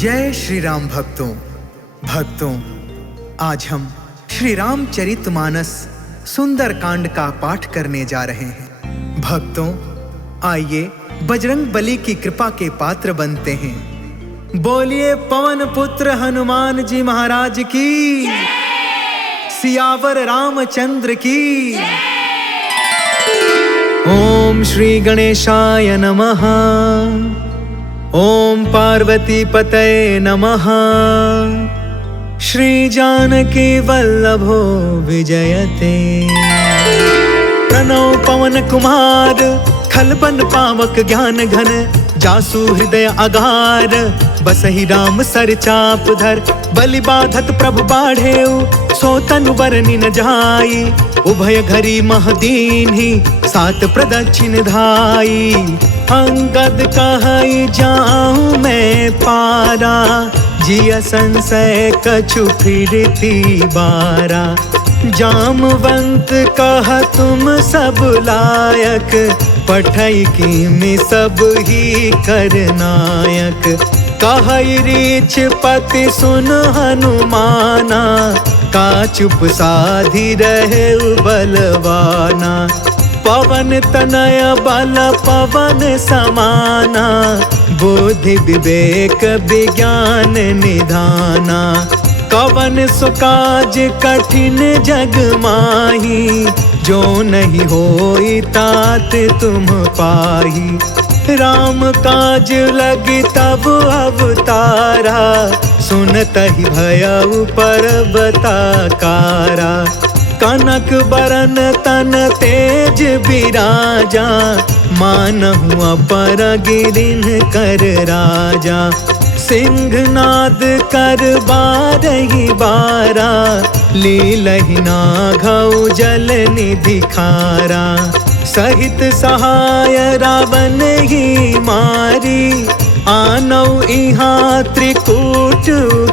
जय श्री राम भक्तों, आज हम श्री रामचरितमानस सुंदर कांड का पाठ करने जा रहे हैं। भक्तों, आइए बजरंग बली की कृपा के पात्र बनते हैं। बोलिए पवन पुत्र हनुमान जी महाराज की, सियावर रामचंद्र की। ओम श्री गणेशाय नमः। ओम पार्वती पतये नमः। श्री जानकी वल्लभो विजयते। प्रणव पवन कुमार, खलबन पावक ज्ञान घन। जासु हृदय अगार, बसहि राम सर चाप धर। बलि बाधत प्रभु बाढ़ेउ, सो तनु बरनि न जाई। उभय घरी महदीन्हि, सात प्रदक्षिण धाई। अंगद कहई जाऊं मैं पारा, जिय संशय कछु फिरती बारा। जामवंत कह तुम सब लायक, पठई किमि सब ही करनायक। कहई रीछ पति सुन हनुमाना, का चुप साधि रहे बलवाना। पवन तनय बल पवन समाना, बुद्धि विवेक विज्ञान निधाना। कवन सुकाज कठिन जग माही, जो नहीं होई तात तुम पाही। राम काज लगी तब अवतारा, सुनतहि भयउ पर्वताकारा। कनक बरन तन तेज बिराजा, मानहु अपर गिरिन कर राजा। सिंहनाद कर बारहि बारा, लीलहि नाघउ जल निधि खारा। सहित सहाय रावण ही मारी, आनौ इहाँ त्रिकूट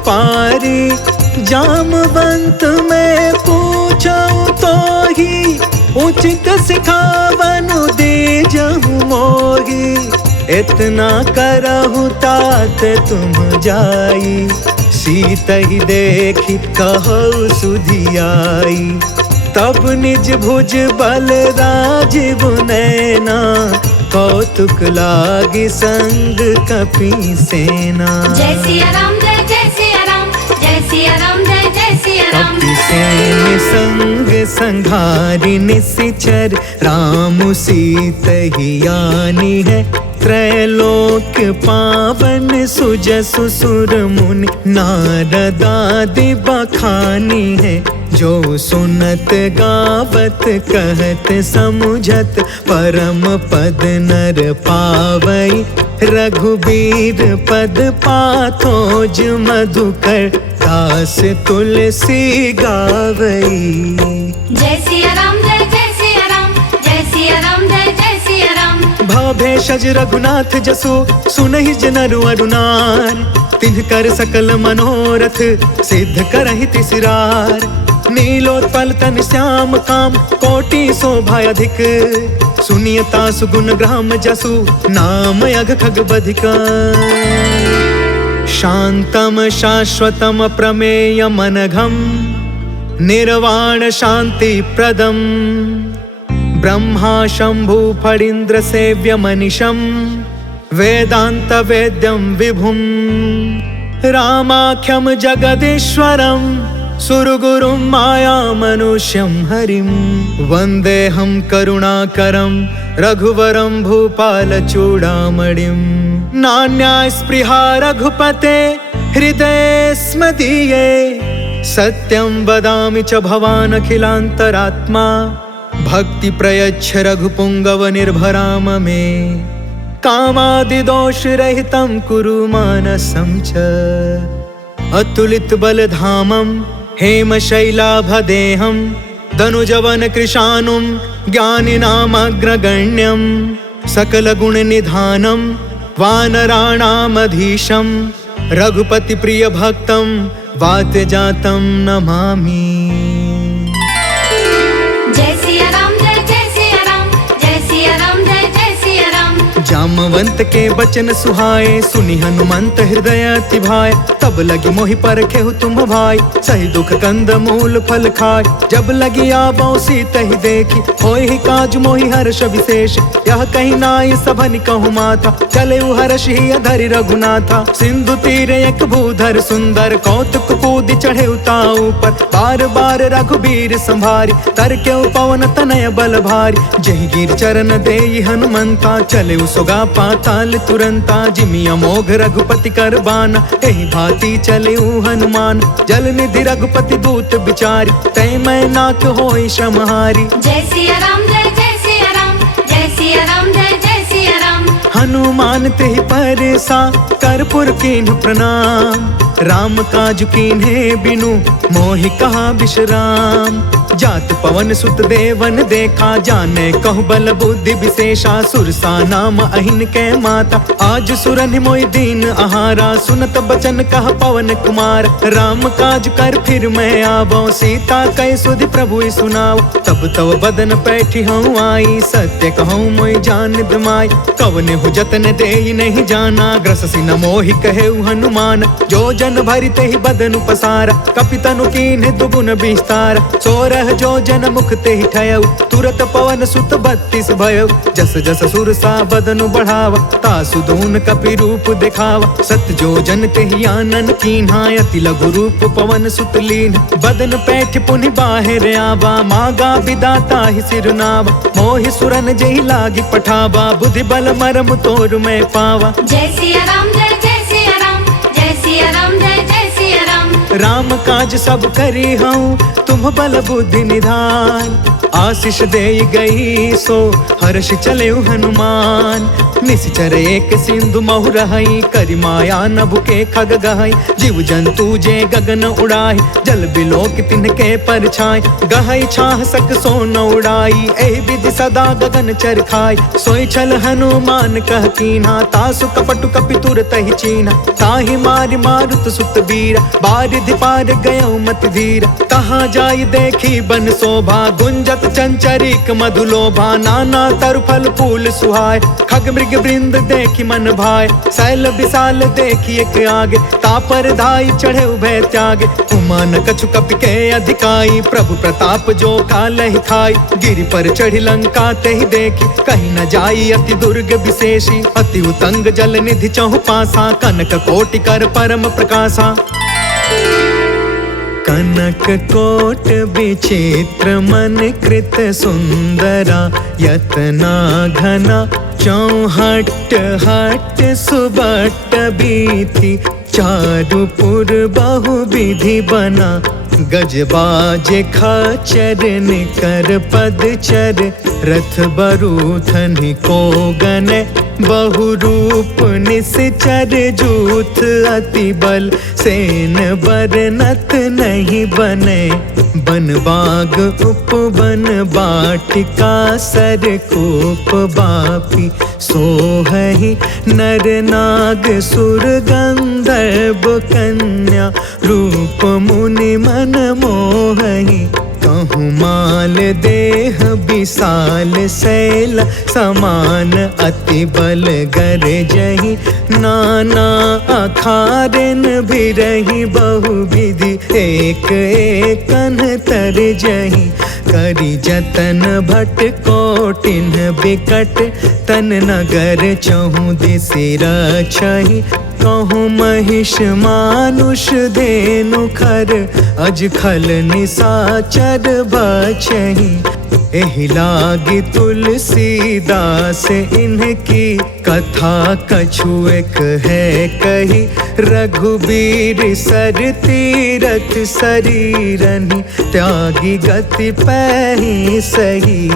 पारी। जामवंत में पूछौ तो ही, उचित सिखावनु दीजहु मोही। इतना करहु तात तुम जाई, सीत ही देखी कहु सुधियाई। तब निज भुज बल राजीव नैना, कौतुक लागी संग कपि सेना। जय सिया राम, जय जय सिया राम, जय सिया राम, जय जय सिया राम। कपि सेन संग संघारि निशिचर, राम सीत ही आनी है। त्रैलोक पावन सुजसु सुर मुनि, नारद आदि बखानी है। जो सुनत गावत कहत समुझत, परम पद नर पावई। रघुबीर पद पाथोज मधुकर, दास तुलसी गावई। जय सिया राम, जय जय सिया राम, जय सिया राम, जय जय सिया राम। भव भेषज रघुनाथ जसु, सुनहि जनरु अरुनार। तिनकर सकल मनोरथ, सिद्ध करहि तिसरार। नीलोत्पल तन श्याम काम, कोटि शोभा अधिक। सुनियता सुगुण ग्राम जसु, नाम अघ खग बधिका। शांतम शाश्वतम प्रमेय मनघम, निर्वाण शांति प्रदम। ब्रह्मा शंभु फणीन्द्र सेव्य मनिषम, वेदांत वेद्यम विभुम। रामाख्यम जगदीश्वरम, सुरगुरुम माया मनुष्यम हरिम। वंदेहम करुणाकरम, रघुवरम भूपाल चूड़ामणिम। नान्या स्पृहा रघुपते, हृदये स्म दीये। सत्यं वदामि च भवान् अखिलान्तरात्मा, भक्ति प्रयच्छ रघुपुंगव निर्भराम मे। कामादि दोष रहितं कुरु मानसं च, अतुलित बलधामं हेमशैलाभदेहं। दनुजवन कृशानुं ज्ञानिनामग्रगण्यं। सकल गुण निधानं वानराणामधीशं। रघुपति प्रिय भक्तं वातजातं नमामि। जय सिया राम, जय जय सिया राम, जय सिया राम, जय जय सिया राम। जामवंत के बचन सुहाए, सुनि हनुमंत हृदय अति भाए। तब लगी मोहि परखेहु तुम भाई, सही दुख कंद मूल फल खाय। जब लगी आबो सीत ही देखी, होय ही काज मोहि हर्ष विशेष। यह कहीं नाई सभनि कहु माथा, चले हर्ष ही अधरि रघुनाथा। सिंधु तीरे एक भूधर सुंदर, कौतुक कूद चढ़े उताऊ पर। बार बार रघुबीर संभारी, तर के पवन तनय बल भारी। जहि गिर चरण देई हनुमंता, चले सोगा पाताल तुरंता। जिमि अमोघ रघुपति कर बाना, एहि भांति चले हनुमान। जल निधि रघुपति दूत बिचारी, तय मैं नाथ होई श्रमहारी। जय सिया राम जय जय सिया राम, जय सिया राम जय जय सिया राम। हनुमान तेहि परसा, कर्पूर कीन्ह प्रणाम। राम काज कीन्हे बिनु, मोहि कहा विश्राम। जात पवन सुत देवन देखा, जाने कहु बल बुद्धि विशेषा। सुरसा नाम अहिन के माता, आज सुरनि मोहि दीन आहारा। सुनत बचन कह पवन कुमार, राम काज कर फिर मैं आवो। सीता कै सुधि प्रभु सुनाओ, तब तव बदन पैठी हूँ आई। सत्य कहूँ मोहि जान दमाई, कवने हु जतन देहि नहीं जाना। ग्रससि न मोहि कहेउ हनुमान, जो जन भरि तेहि बदनु पसारा। कपितनु कीन्हे दुगुन विस्तार, सोरह जो जन मुख तेहि ठयउ। तुरत पवन सुत 32 भयउ, जस जस सुरसा बदनु बढ़ावा। तासु दून कपि रूप दिखावा, सत जो जन तेहि आनन कीन्हा। अति लघु रूप पवन सुत लीन्ह, बदन पैठ पुनि बाहिर आवा। मागा विदाता ही सिरनावा, मोहि सुरन जेहि लागी पठावा। बुद्धि बल मरम तोर मैं पावा। जय सिया राम जय जय सिया राम, जय सिया राम जय जय सिया राम। राम काज सब करी हूँ, तुम बल बुद्धि निधान। आशीष दे गई सो, हर्ष चले हनुमान। निश्चर एक सिंधु महु रहई, करि माया नभु के खग गहई। जीव जंतु जे गगन उड़ाई, जल बिलोक तिनके परछाई। गहई छाह सक सो न उड़ाई, एहि विधि सदा गगन चर खाई। सोई छल हनुमान कह कीन्हा, तासु कपटु कपि तुरत ही चीन्हा। ताहि मारि मारुत सुत बीरा, बारिधि पार गयउ मति धीरा। तहाँ जाई देखी बन शोभा, गुंजत चंचरिक मधुलोभा। नाना तरु फल फूल सुहाय, खग मृग वृंद देखी मन भाय। शैल विशाल देखी एक आगे, तापर धाई चढ़े उभय त्यागे। उमान कछु कपि के अधिकाई, प्रभु प्रताप जो कालहि खाई। गिरि पर चढ़ी लंका तेहि देखी, कहीं न जाई अति दुर्ग विशेषी। अति उतंग जल निधि चहु पासा, कनक कोटि कर परम प्रकाशा। कनक कोट विचित्र मन कृत सुंदरा। यतना घना चौहट हट सुबट बीथी। चारु पुर बहु विधि बना, गजबाज खचर निकर पदचर। रथ बरूथनि को गने, बहु रूप निश्चर। जूथ अति बल सेन बरनत नहीं बने। बन बाग उपवन बाटिका, सर कूप बापी। सोहहि नर नाग सुर गंधर्व कन्या। रूप मुनि मन मोहहि, कहूँ माल देह विशाल शैल समान। अति बल गरजहि, नाना अखारन भिरहि। बहु विधि एक एकन तरजहि। करि जतन भट कोटिन बिकट, तन नगर चहु दिसि रक्षहि। कहूँ महिष मानुष धेनु खर, अज खल निसाचर बचहि। एहि लागी तुलसीदास इनकी, कथा कछु एक है कही। रघुबीर सर तीरथ शरीरनि, त्यागी गति पैहि सही।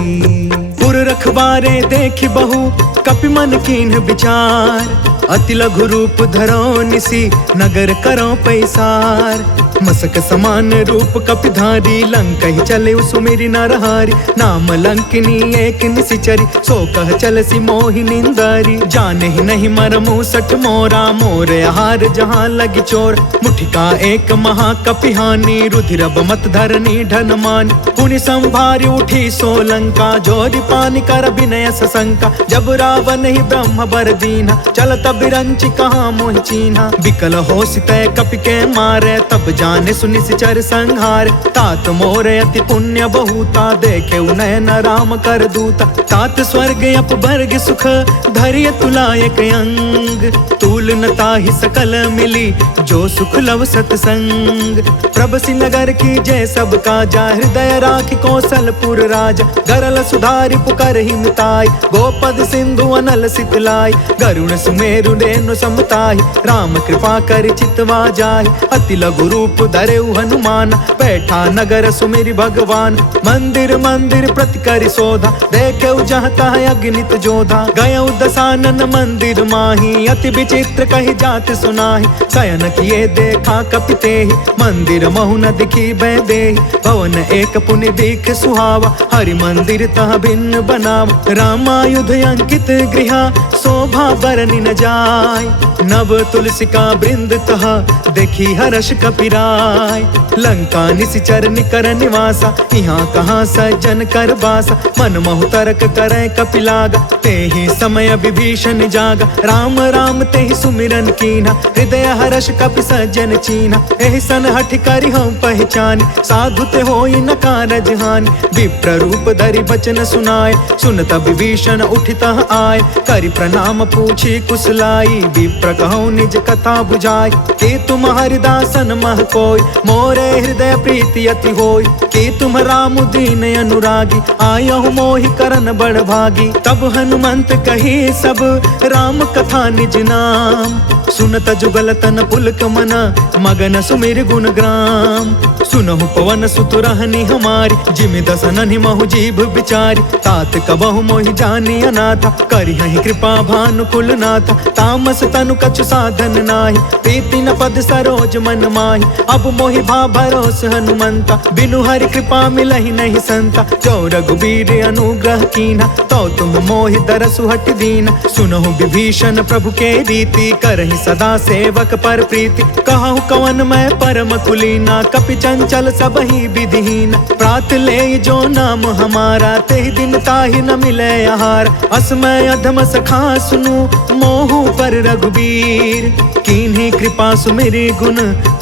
पुर रखबारे देखि बहु, कपि मन कीन्ह विचार। अति लघु रूप धरो निसी, नगर करो पैसार। मसक समान रूप कपिधारी, लंक ही चले सुमेरी नरहारी। नाम लंकिनी एक निशिचरी, सो कह चल सी मोहि निंदारी। जाने ही नहीं मरमु सठ मोरा, मोर आहार जहाँ लगी चोर। मुठिका एक महाकपिहानी, रुधिर मत धरनी ढन मानी। पुनि संभारी उठी सोलंका, जोरी पानी कर विनय सशंका। जब रावण ही ब्रह्म बर दीना, चलत बिरंची कहाँ मोहि चीन्हा। विकल हो सितय कपि के मारे, तब जाने सुनि सिचर संहार। तात मोर अति पुण्य बहुता, देखे नयन राम कर दूता। तात स्वर्ग अपवर्ग सुख, धैर्य तुलायक अंग। तूल न ताहि सकल मिली, जो सुख लव सतसंग। प्रभसि नगर की जय सब काजा, हृदय राखि कौशलपुर राजा। गरल सुधारि पुकर ही मिताई, गोपद सिंधु अनल सितलाई। गरुण सुमेरु रेणु समताहि, राम कृपा कर चितवा जाहि। अति लघु रूप धरेउ हनुमान, बैठा नगर सुमिरि भगवान। मंदिर मंदिर प्रति करि शोधा, देखेउ जहाँ तहाँ अगणित जोधा। गयउ दसानन मंदिर माही, अति विचित्र कहि जात सुनाहि। शयन किए देखा कपि तेहि, मंदिर महु न दिखी बैदेहि। भवन एक पुनि दिख सुहावा, हरि मंदिर तह भिन्न बनावा। रामायुध अंकित गृहा, शोभा बरनि न जाय। नव तुलसिका बृंद तह, देखी हर्ष कपिराय। लंका निशिचर निकर निवासा, यहाँ कहाँ सज्जन कर बासा। मन महु तर्क करे कपिलागा, तेहि समय विभीषण जागा। राम राम तेहि सुमिरन कीन्हा, हृदय हर्ष कपि सज्जन चीन्हा। एहि सन हठि करि हम पहचानी, साधु ते होई न कारज हानि। विप्र रूप धरि बचन सुनाए, सुनत विभीषण उठितः आए। करि प्रणाम पूछी कुशलाई, विप्र कहूँ निज कथा बुझाई। कि तुम हरिदासन मह कोई, मोरे हृदय प्रीति अति होई। कि तुम राम दीन अनुरागी, आयहु मोहि करन बड़ भागी। तब हनुमंत कही सब, राम कथा निज नाम। सुनत जुगल तन पुलक मना, मगन सुमिर गुण ग्राम। सुनहु पवन सुत रहनी हमारी, जिमि दसननि महु जीभ बिचारी। तात कबहु मोहि जानी अनाथा, करिहहि कृपा भानुकुल नाथा। तामस तनु कछु साधन नाही, प्रीति न पद सरोज मन माही। अब मोहि भा भरोस हनुमंता, बिनु हरि कृपा मिलहि नहीं संता। जो रघुबीर अनुग्रह कीन्हा, तो तुम मोहि दरसु हट दीना। सुनहु विभीषण प्रभु के रीति, करहि सदा सेवक पर प्रीति। कहूँ कवन मैं परम कुलीना, कपि चंचल सबहि विधिहीन। प्रात ले जो नाम हमारा, तेहि दिन ताहि न मिले आहार। असमय अधम सखा सुनु, मोहु पर रघुबीर। कीन्ही कृपा सुमिरि गुण,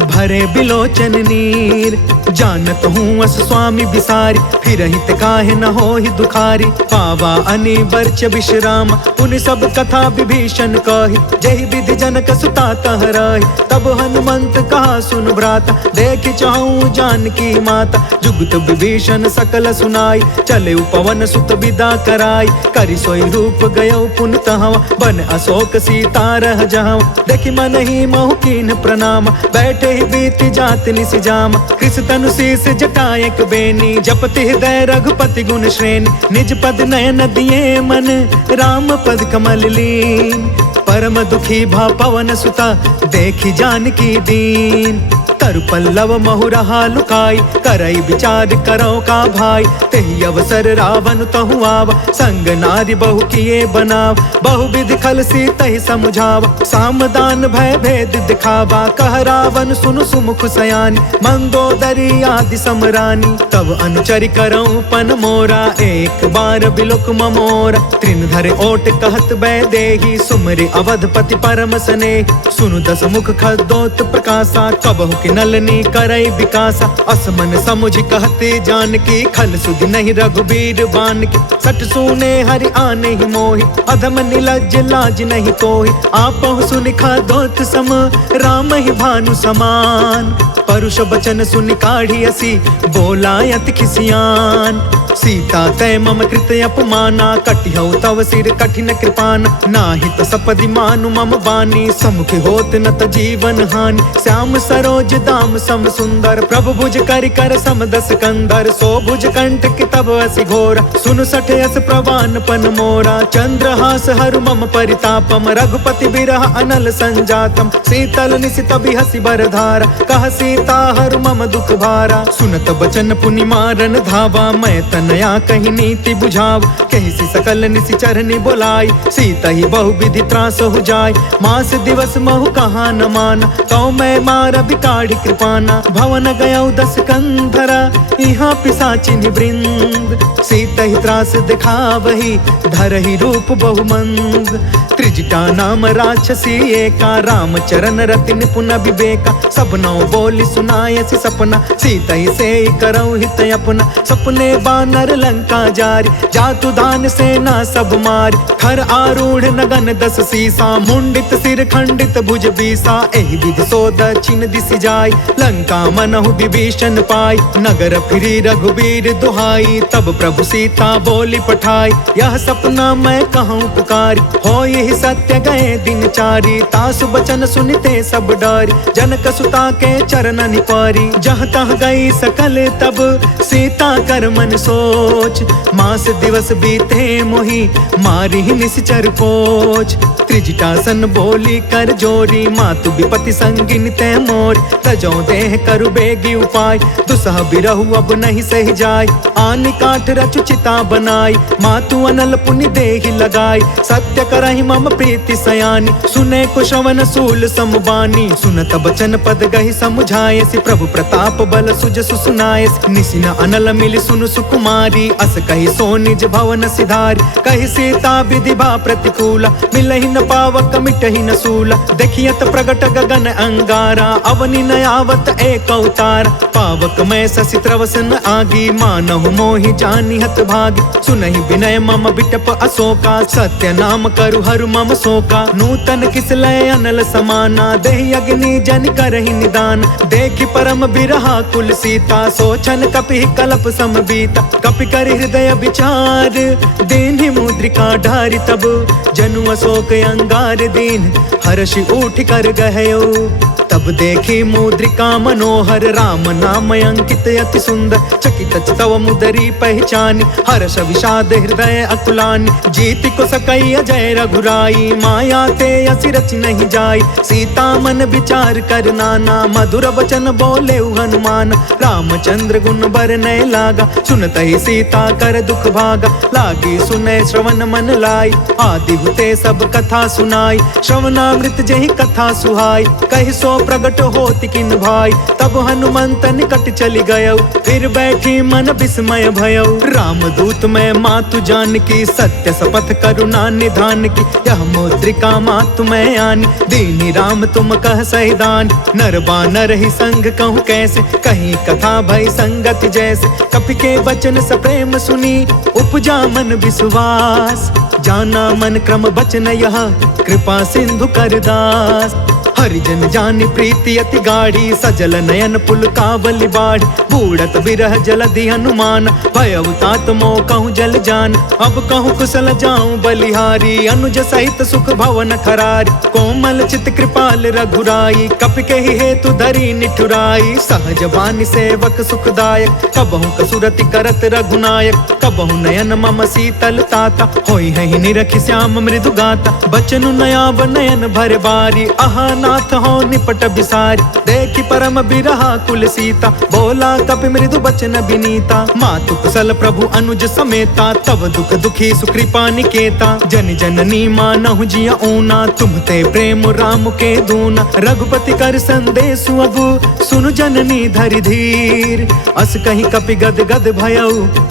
भरे बिलोचन नीर। जानत हूँ अस स्वामी बिसारी, फिर हित काहे न होहि दुखारी। पावा अनि बर्च विश्राम, पुनि सब कथा विभीषण कही। जहि विधि जनक सुता तह रही, तब हनुमंत कहा सुन भ्राता। देखि चाहूँ जानकी माता, जुगत विभीषण सकल सुनाई। चले पवन सुत विदा कराई, करि सोई रूप गयो पुन तहवा। बन अशोक सीता रह जहाँ, देखि मन ही महु कीन प्रणाम। बैठे ही बीत जात निस जाम, कृष तनु शीस जटायक बेनी। जपति हृदय रघुपति गुण श्रेणी, निज पद नयन दिए मन, राम पद कमल लीन। परम दुखी भा पवन सुता, देखी जानकी दीन। तरु पल्लव महु रहा लुकाई, करई विचार करो का भाई। तेहि अवसर रावण तहु आवा, संग नारी बहु किए बनाव। बहु विधि खल सी तहि समुझावा, सामदान भय भेद दिखावा। कह रावण सुनु सुमुख सयानी, मंदोदरी आदि समरानी। तब अनुचरि करऊं पन मोरा, एक बार बिलुक ममोरा। तृण धरे ओट कहत बैदेही, सुमरि अवधपति परम स्नेह। सुनु दस मुख खद्दोत प्रकाशा, कबहु नलनी करई विकासा। असमन समुझ कहते जानकी, खल सुधि नहीं रघुबीर बानकी। सट सुने हरि आने ही मोहि, अधम निलज्ज लाज नहीं तोहि। आपहु सुनि खद्दोत सम, राम ही भानु समान। परुष बचन सुनि काढ़ी असी, बोला अति खिसियान। सीता तय मम कृत अपमाना, कटिहउ तव सिर कठिन कृपाना। नाहि त सपदि मानु मम बानी, समुख होत न त जीवन हानि। श्याम सरोज दाम सम सुंदर, प्रभु भुज करि कर सम दस कंधर, सो भुज कंठ की तब असि घोर, सुन सठ यस प्रवान पन मोरा, चंद्रहास हरु मम परितापम, रघुपति बिरह अनल संजातम, शीतल निशित बिहसि बरधारा, कह सीता हरु मम दुख भारा, सुनत बचन पुनि मारन धावा, मैं तनया कही नीति बुझाव, कहि सकल निशि चरनि बोलाई, सीता ही बहु विधि त्रास हो जाय, मास दिवस महु कहा न माना, तो मैं मार बिकाढ़ी कृपाना, भवन गयौ दस कंधरा, यहाँ पिशाचिनि वृंद, सीता ही त्रास दिखावही, धरहि रूप बहुमंद, त्रिजटा नाम राक्षसी एका, राम चरण रति निपुण विवेका, सब नौ बोली सुनायसि सपना, सीता ही से करौ हित अपना, सपने बानर लंका जारी, जातु दान सेना सब मारी, खर आरूढ़ नगन दस सीसा, मुंडित सिर खंडित भुज बीसा, एहि विधि सो दक्षिण दिशि जाय, लंका मनहु विभीषण पाई, नगर फिरी रघुबीर दुहाई, तब प्रभु सीता बोली पठाई, यह सपना मैं कहूँ पुकारी, हो यही सत्य गए दिन चारी, तासु बचन सुनिते सब डरी, जनक सुता के चरण निपारी, जहाँ तहाँ गई सकल तब सीता कर मन सोच, मास दिवस बीते मोहि मारी निश्चर पोच, त्रिजटासन बोली कर जोरी, मातु विपति संगिन ते मोरी, तजो देह करु बेगी उपाय, दुसह बिरहु अब नहीं सही जाय, आनि काठ रचु चिता बनाई, मातु अनल पुनि देहि लगाई, सत्य करहि मम प्रीति सयानी, सुने को श्रवण सूल समबानी, सुनत बचन पद गहि समुझायसि, प्रभु प्रताप बल सुज सुनायसि, निसिन अनल मिल सुनु सुकुमारी, अस कहि सो निज भवन सिधारी, कहि सीता विधि भा प्रतिकूला, मिलहि न पावक मिटहि न सूला, देखियत प्रगट गगन अंगारा, अवनि न आवत एक अवतार, पावक मैं शशि त्रवस न आगी, मानहु मोहि जानि हत भागी, सुनहि विनय मम बिटप अशोका, सत्य नाम करु हरु मम शोका, नूतन किस लय अनल समाना, देहि अग्नि जन करहि निदान, देखि परम बिरहा कुल सीता, सोचन कपि कलप सम बीता, कपि कर हृदय विचार, दीन्हि मुद्रिका ढारि तब, जनु अशोक अंगार दीन, हर्षि उठ कर गहयो, तब देखी मुद्रिका मनोहर, राम नाम अंकित अति सुंदर, चकित तव मुदरी पहचानी, हर्ष विषाद हृदय अकुलानी, जीति को सकई अजय रघुराई, माया ते असि रचि नहीं जाई, सीता मन विचार कर नाना, मधुर वचन बोले हनुमान, रामचंद्र गुण बरनय लागा, सुनत ही सीता कर दुख भागा, लागी सुनय श्रवण मन लाई, आदि हुते सब कथा सुनाई, श्रवणामृत जहि कथा सुहाई, कहि सो प्रगट होति किन भाई, तब हनुमंत निकट चली गयो, फिर बैठी मन विस्मय भयो, राम दूत में मातु जान की, सत्य शपथ करुणा निधान की, यह मुद्रिका मातु में आनी, दीनी राम तुम कह सहिदान, नर बानर ही संग कहूँ कैसे, कहीं कथा भई संगति जैसे, कपि के वचन स प्रेम सुनी, उपजा मन विश्वास, जाना मन क्रम बचन यह, कृपा सिंधु कर दास, हरिजन जानि प्रीति अति गाढ़ी, सजल नयन पुल कावली बाढ़, बूढ़त बिरह जलधि हनुमान, भयउ तात मोह कहूँ जल जान, अब कहूँ कुशल जाऊं बलिहारी, अनुज सहित सुख भवन खरारी, कोमल चित कृपाल रघुराई, कपि के ही हेतु धरी निठुराई, सहज बानी सेवक सुखदायक, कबहु कसुरति करत रघुनायक, कबहु नयन मम शीतल ताता, होई है निरखि श्याम मृदु गाता, बचनु नयाव नयन भर बारी, आहा नाथ हो निपट बिसारी, देखि परम बिरहा कुल सीता, बोला कपि मृदु बचन विनीता, मातु कुशल प्रभु अनुज समेता, तब दुख दुखी सुकृपा निकेता, जन जननी मानहु जिया ऊना, तुम ते प्रेम राम के दूना, रघुपति कर संदेशु अबु, सुनु जननी धरि धीर, अस कहीं कपि गद गद भयउ,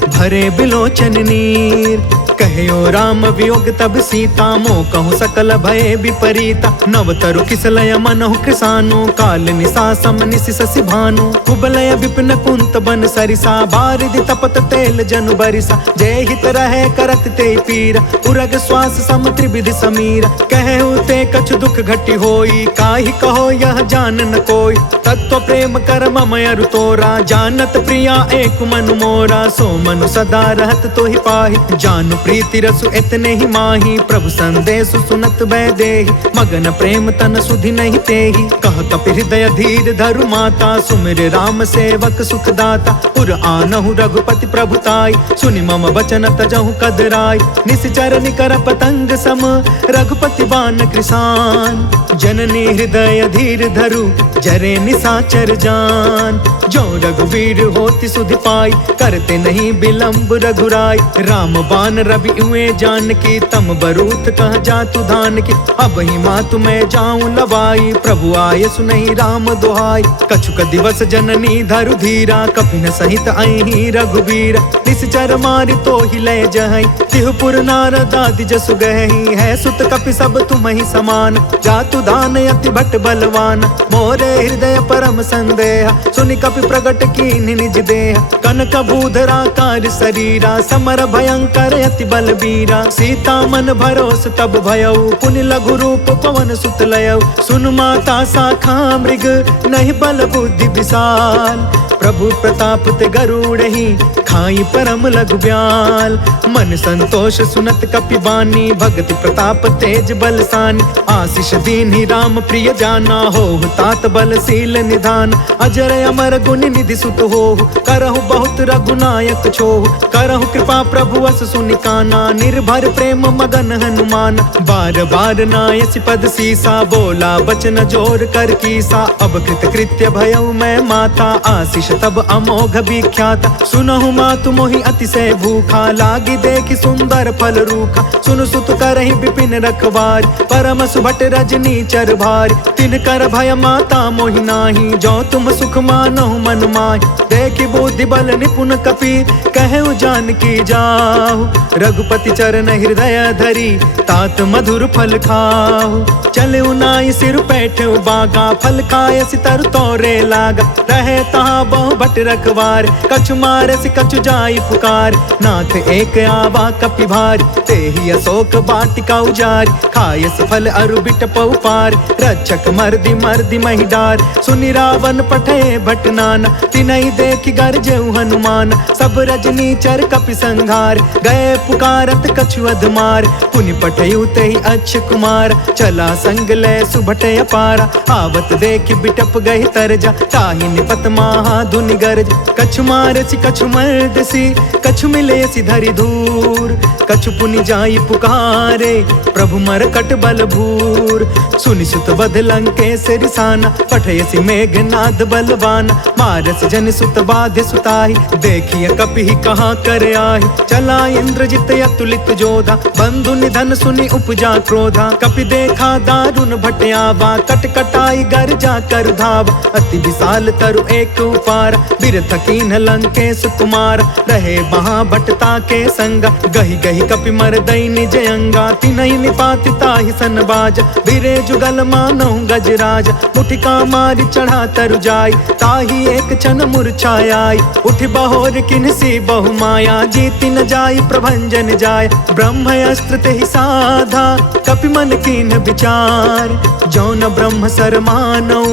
भरे बिलोचन नीर, कहो राम वियोग तब सीता, मोह कहूँ सकल भय विपरीता, नव तरु किसलय मनहु कृसानु, काल निशा सम निशि शशि भानु, कुबलय विपिन कुंत बन सरिसा, बारिधि तपत तेल जनु बरिसा, जय हित रहे करत ते पीरा, उरग श्वास सम त्रिविधि समीरा, कहु ते कछु दुख घटी होई, काहि कहो यह जान न कोई, तत्व प्रेम कर मम अरु तोरा, जानत प्रिया एक मनु मोरा, सो मनु सदा रहत तो ही पाहि, जानु प्रीति रसु इतने ही माही, प्रभु संदेश सुनत वैदेही, मगन प्रेम तन सुधि नहीं तेही। कह कपि हृदय धीर धरु माता, सुमिर राम सेवक सुखदाता। पुर आनहु रघुपति प्रभुताई, सुनि मम वचन तजहु कदराई। निश्चर निकर पतंग सम, रघुपति बाण कृसान। जननी हृदय धीर धरु, जरे निशाचर जान। जो रघुवीर होति सुधि पाई, करते नहीं विलंब रघुराई। राम बाण रवि हुए जानकी, तम बरूथ कह जातु धान की। अब ही मातु मैं जाऊं लवाई, प्रभु आय सुनहि राम दुहाई। कछुक दिवस जननी धरु धीरा, कपिन सहित अहि रघुबीरा। निश्चर मारि तो ही लय जहई, तिहुपुर नारद आदि जसु गहई। है सुत कपि सब तुम्हि समान, जातु दान अति भट बलवान। मोरे हृदय परम संदेह, सुनि कपि प्रगट कीन्हि निज देह। कनक भूधरा कार शरीरा, समर भयंकर अति बलबीरा। सीता मन भरोस तब भयउ, पुनि लघु रूप पवन सुत लयउ। सुन माता शाखा मृग, नहीं बल बुद्धि विशाल। प्रभु प्रताप ते गरुड़हि, खाई परम लघु ब्याल। मन संतोष सुनत कपि बानी, भगति प्रताप तेज बलसानी। आशीष दीन्हि राम प्रिय जाना, होहु तात बलशील निधान। अजर अमर गुण निधि सुत होहु, करहु बहुत रघुनायक छोहु। करहु कृपा प्रभु अस सुनि काना, निर्भर प्रेम मगन हनुमान। बार बार नायसि पद सीसा, बोला बचन जोर कर कीसा। अब कृत कृत्य भयउ मैं माता, आशीष तब अमोघ विख्याता। सुनहु मातु मोहि अतिशय भूखा, लागी देखि सुंदर फल रूखा। सुनु सुत करहि विपिन रखवार, परम सुभट रजनी चर भारी। तिन कर भय माता मोहि नाही, जो तुम सुख मानहु मन माहि। देखि बुद्धि बल निपुण कपि, कहु जानकी जाहु। रघुपति चरण हृदय धरी, तात मधुर फल खाहु। चलउ नाई सिर पैठउ बागा, फल खाय सितर तोरे लागा। रहे तहाँ बहु भट रखवार, कछु मारसि कछु जाई पुकार। नाथ एक आवा कपि भारी, तेहि अशोक वाटिका उजारी। खायस फल अरु बिटपउ पार, रक्षक मर्दि मर्दि महि डार। सुनि रावण पठे भट नाना, तिनहि देखि गरजेउ हनुमान। सब रजनी चर कपि संघार, गए पुकारत कछु अधमार। पुनि पठयु तेहि अक्ष कुमार, चला संग लय सुभट अपारा। आवत देखि बिटप गहि तरजा, ताहि निपत महा धुनि गरज। कछु मारसि कछु मर्दसि, कछु मिलेसि धरि धूर। कछु पुनि जाई पुकारे, प्रभु मरकट बल भूर। सुनि सुत बध लंकेश रिसाना, पठयसि मेघनाद बलवाना। मारस जन सुत बाध्य सुताहि, देखिय कपि कहाँ कर आहि। चला इंद्रजित अतुलित जोधा, बंधु निधन सुनि उपजा क्रोधा। कपि देखा दारुण भट आवा, कट कटाई गर्जा कर धावा। अति विशाल तरु एक उपार, बिरथ कीन्ह लंकेश कुमार। रहे महा भटता के संगा, गहि गहि कपि मरदई निज अंगा। तिनहि निपाति ताहि सन बाजा, बिरे जुगल मानहु गजराज। मुठिका मारि चढ़ा तरु जाई, ताहि एक क्षण मूर्छाई। उठि बहोर किन्हसी बहु माया, जीति न जाई प्रभंजन जाय। ब्रह्म अस्त्र तेहि साधा, कपि मन कीन्ह विचार। जौन ब्रह्म सर मानौ,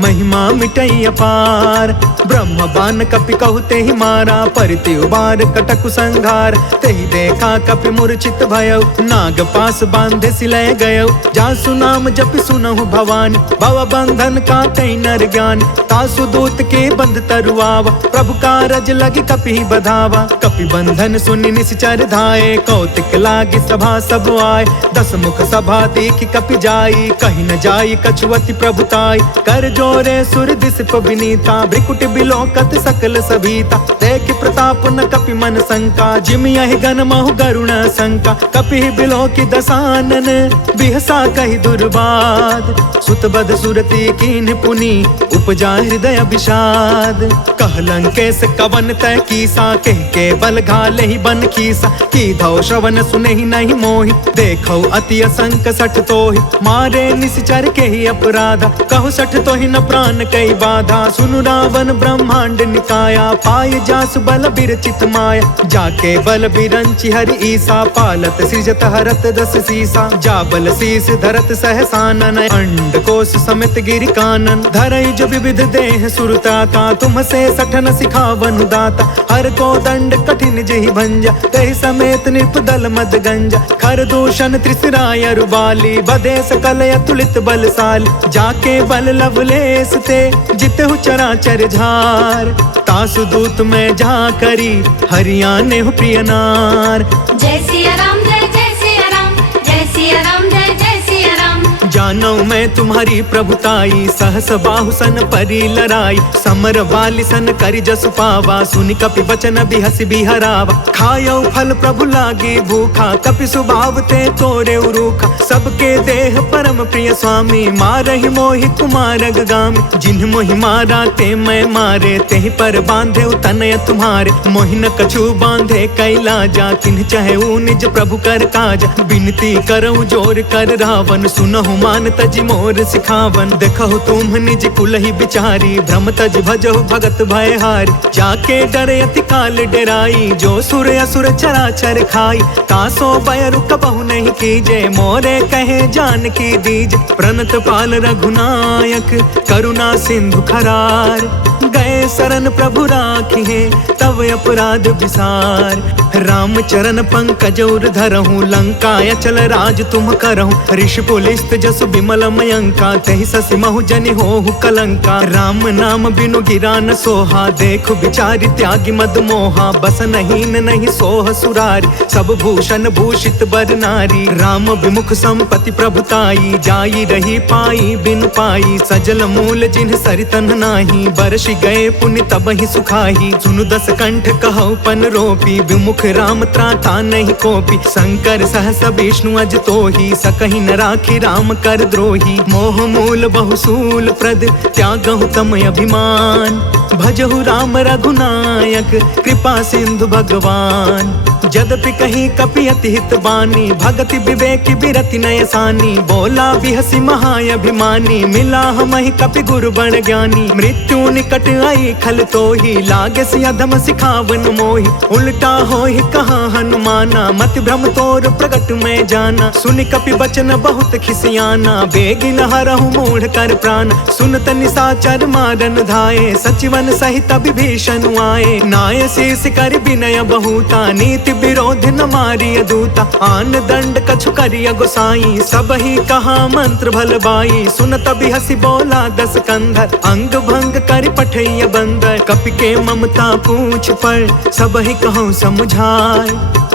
महिमा मिटई अपार। ब्रह्म बान कपि कहु तेहि मारा, परिति उबार कटकु संघार। तेहि देखा कपि मूर्छित भयउ, नाग पास बांधे सिलय गयउ। जासु नाम जपि सुनहु भवानी, भव बंधन काटई नर ज्ञानी। तासु दूत के बंध तरुआवा, प्रभु कारज लगे कपि बधावा। कपि बंधन सुनि निश्चर धाये, कौतिक लागी सभा सब आए। दस मुख सभा देखि कपि जाई, कहि न जाई कछुअति प्रभुताई। कर जोरे सुर दिसप विनीता, भ्रिकुट बिलोकत सकल सभीता। देखि प्रताप न कपि मन शंका, जिम यहि गन महु गरुण शंका। कपि बिलोकि दसानन, बिहसा कहि दुर्बाद। सुत बध सुरति कीन्ह पुनि, उपजा हृदय विषाद। कह लंकेश कवन तय कीसा, कह के बल घालेहि बन खीसा। कीधौ श्रवण सुनेहि नहीं मोहि, देखौ अति असंक सठ तोहि। मारे निश्चर केहि अपराधा, कहु सठ तोहि न प्राण कई बाधा। सुनु रावण ब्रह्म ब्रह्मांड निकाया, पाय जासु बल बिरचित माया। जाके बल बिरंचि हरि ईसा, पालत सृजत हरत दस सीसा। जा बल शीस धरत सहसानन, अंड कोश समित गिरि कानन। धरई जो विविध देह सुरताता, तुमसे सठन सिखावन दाता। हर को दंड कठिन जहि भंजा, तहि समेत नृप दल मद गंजा। खर दूषण त्रिसराय रुबाली, बधे सकल अतुलित बलशाली। जाके बल लवलेस ते, जितहु चराचर झार। तासु दूत में जा करी, हरियाणे हो प्रिय नार। जय सिया राम जय जय सिया राम, जय सिया राम जय जय सिया राम। जानो मैं तुम्हारी प्रभुताई, सहस बाहु सन परी लराई। समर वाली सन करि जसु पावा, सुनि कपि बचन बिहसि बिहरावा। खायो फल प्रभु लागी भूखा, कपि सुभाव ते तोरे उरूखा। सबके देह परम प्रिय स्वामी, मारहि मोहि कुमार गामी। जिन्ह मोहि मारा ते मैं मारे, तेहि पर बांधे तनय तुम्हारे। मोहि न कछु बांधे कैलाजा, तिन्ह चहु निज प्रभु कर काजा। बिनती करऊँ जोर कर रावण, सुनहु मान तज मोर सिखावन। देखहु तुम निज कुलहि बिचारी, भ्रम तज भजहु भगत भयहारी। जाके डरे अति काल डराई, जो सुर असुर चराचर खाई। तासो बयरु कबहु नहीं कीजे, मोरे कहे जान की दीज। प्रणत पाल रघुनायक, करुणा सिंधु खरार। गए शरण प्रभु राखिए, तव अपराध विसार। राम चरण पंकज उर धरहूँ, लंका अचल राज तुम करहूँ। ऋषि पुलिस्त जसु विमल मयंका, तहि ससि महु जनि होहु कलंका। राम नाम बिनु गिरा न सोहा, देखु बिचारी त्यागी मद मोहा। बसन हीन नहीं सोह सुरारी, सब भूषण भूषित बर नारी। राम विमुख संपत्ति प्रभुताई, जाई रही पाई बिनु पाई। सजल मूल जिन्ह सरितन नाही, बरसि गए पुण्य तबहि सुखाही। सुनु दस कंठ कहु पन रोपी, विमुख राम त्राता नहीं कोपी। शंकर सहस विष्णु अज तोहि, सकहि न राखी राम कर द्रोही। मोह मूल बहुसूल प्रद, त्यागहु तम अभिमान। भजहु राम रघुनायक, कृपा सिंधु भगवान। जदपि कहीं कपि अति हित बानी, भगति विवेक बिरति नय सानी। बोला बिहसि महाअभिमानी, मिला हमहि कपि गुरु बड़ ज्ञानी। मृत्यु निकट आई खल तोहि, लागे सि अधम सिखावन मोहि। उल्टा होहि कहा हनुमाना, मति भ्रम तोर प्रगट में जाना। सुनि कपि बचन बहुत खिसियाना, बेगिन हरहु मूढ़ कर प्राण। सुनत निशाचर मारन धाये, सचिवन सहित विभीषण आए। नाय शीस कर विनय बहुता, नीति विरोध न मारिय दूता। आन दंड कछु करिय गोसाई, सब ही कहा मंत्र भल बाई। सुनत बिहसि बोला दस कंधर, अंग भंग कर पठैय बंदर। कपि के ममता पूछ पर, सब ही कहूँ समुझाय।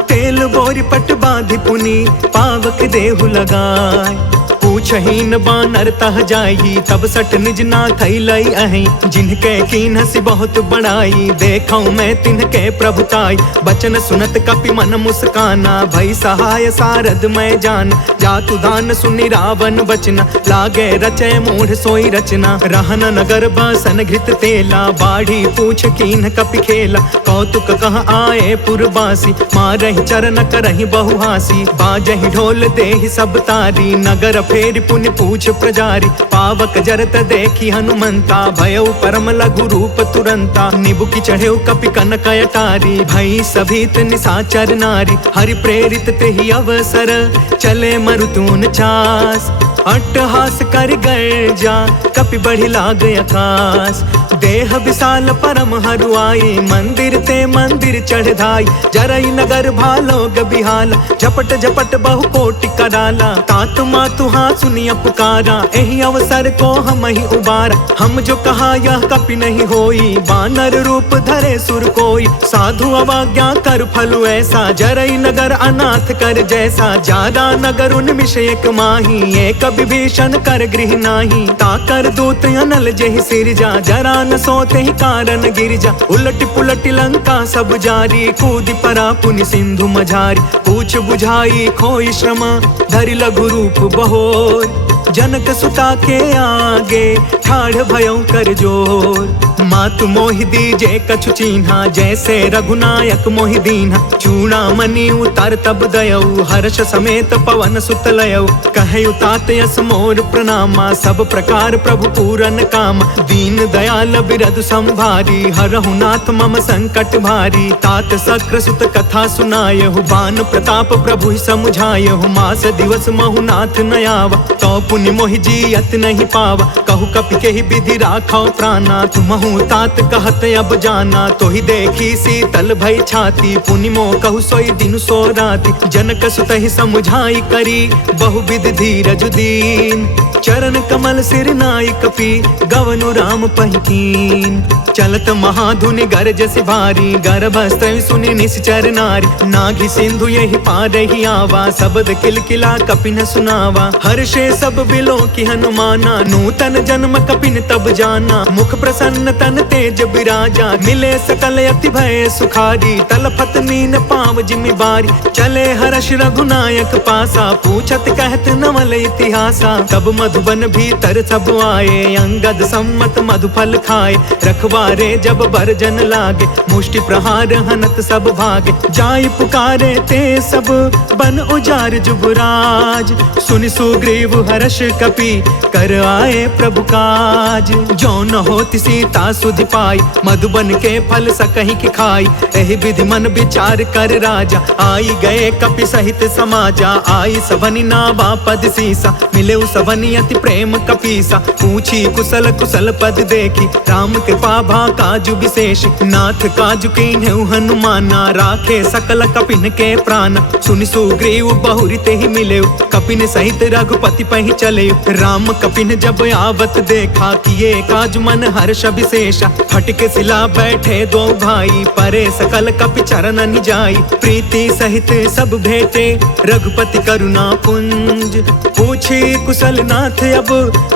तेल बोरी पट बाधि पुनि, पावक देहु लगाय। पूछहीन बानर तह जाई, तब सट निज नाथ लई अहि। जिनके कीन्हसि बहुत बड़ाई, देखऊँ मैं तिनके प्रभुताई। बचन सुनत कपि मन मुस्काना, भई सहाय सारद मैं जान। जातु दान सुनि रावण बचना, लागे रचे मूढ़ सोई रचना। रहन नगर बसन घृत तेला, बाढ़ी पूछ कीन्ह कपि खेला। कौतुक कह आए पुरवासी, मारहि चरण करहि बहुहासी। बाजहि ढोल देहि सब तारी, नगर फेरि पुनि पूछ प्रजारी। पावक जरत देखी हनुमंता, भयउ परम लघु रूप तुरंता। निबुकि चढ़ेउ कपि कनक अटारी, भई सभीत निशाचर नारी। हरि प्रेरित तेहि अवसर, चले मरुतून चास। अट्टहास कर गर्जा, कपि बढ़ि लाग आकाश। देह विशाल परम हरुआई, मंदिर ते मंदिर चढ़ धाई। जरई नगर भालोग बिहाला, झपट झपट बहु कोटि कराला। तात मातु हाँ सुनिय पुकारा, एहि अवसर को हम ही उबारा। हम जो कहा यह कपि नहीं होई, बानर रूप धरे सुर कोई। साधु अवज्ञा कर फलु ऐसा, जरई नगर अनाथ कर जैसा। जारा नगर उन्मिष एक माही, एक विभीषण कर गृह नाही। ताकर दूत अनल जेहि सिरजा, जरा न सोते ही कारण गिरजा। उलट पुलट लंका सब जारी, कूदि परा पुनि सिंधु मझारी। पूछ बुझाई खोई श्रम, धरि लघु रूप बहोर। जनक सुता के आगे ठाढ़ भयौ कर जोर। मातु मोहि दीजे कछु चीन्हा, जैसे रघुनायक मोहि दीन्हा। चूड़ामणि उतार तब दयौ, हर्ष समेत पवन सुत लयौ। कहयु तात यस मोर प्रणामा, सब प्रकार प्रभु पूरन काम। दीन दयाल बिरधु संभारी, हरहु नाथ मम संकट भारी। तात सक्र सुत कथा सुनायहु, बान प्रताप प्रभु समुझायहु। मास दिवस महु नाथ न आवा, तो पुनि मोहि जियत नहीं पावा। कहु कपि केहि विधि राखौ प्राणा, तुमहु तात कहत अब जाना। तो ही देखी शीतल भई छाती, पुनि मोह कहु सोई दिन सो राति। जनक सुत ही समुझाई करी, बहुविध धीरज दीन। चरण कमल सिर नाई कपि, गवनु राम पहिकीन। चलत महाधुनि गरजस भारी, गर्भस्त्र सुनि निश्चर नारी। नाघि सिंधु यही पार ही आवा, शब्द किलकिला कपिन सुनावा। हर्षे सब बिलो की हनुमाना, नूतन जन्म कपिन तब जाना। मुख प्रसन्न तन तेज बिराजा, मिले सकल अति भय सुखारी। तलफत नीन पाव जिमि बारी, चले हर्ष रघुनायक पासा। पूछत कहत नवल इतिहासा, तब मधुबन भीतर सब आए। अंगद सम्मत मधुफल खाए, रखवारे जब बरजन लागे। मुष्टि प्रहार हनत सब भागे, जाय पुकारे ते सब बन उजार जुबराज। सुनि सुग्रीव हर्ष कपि, कर आए प्रभु काज। जो न होति सीता सुधि पाई, मधुबन के फल सकहि की खाई। एहि विधि मन विचार कर राजा, आई गए कपि सहित समाजा। आई सभनि नावा पद सीसा, मिले सभनि अति प्रेम कपीसा। पूछी कुशल कुशल पद देखी, राम कृपा भा काजु विशेष। नाथ काजु कीन्हु हनुमाना, राखे सकल कपिन के प्राण। सुनि सुग्रीव बहुरी ते ही मिले, कपिन सहित रघुपति पहि चले। राम कपिन जब आवत देखा, किए काज मन हर्ष विशेषा। फटके सिला बैठे दो भाई, परे सकल कपि चरण जाई। प्रीति सहित सब भेटे, रघुपति करुणा पुंज। पूछी कुशल नाथ अब,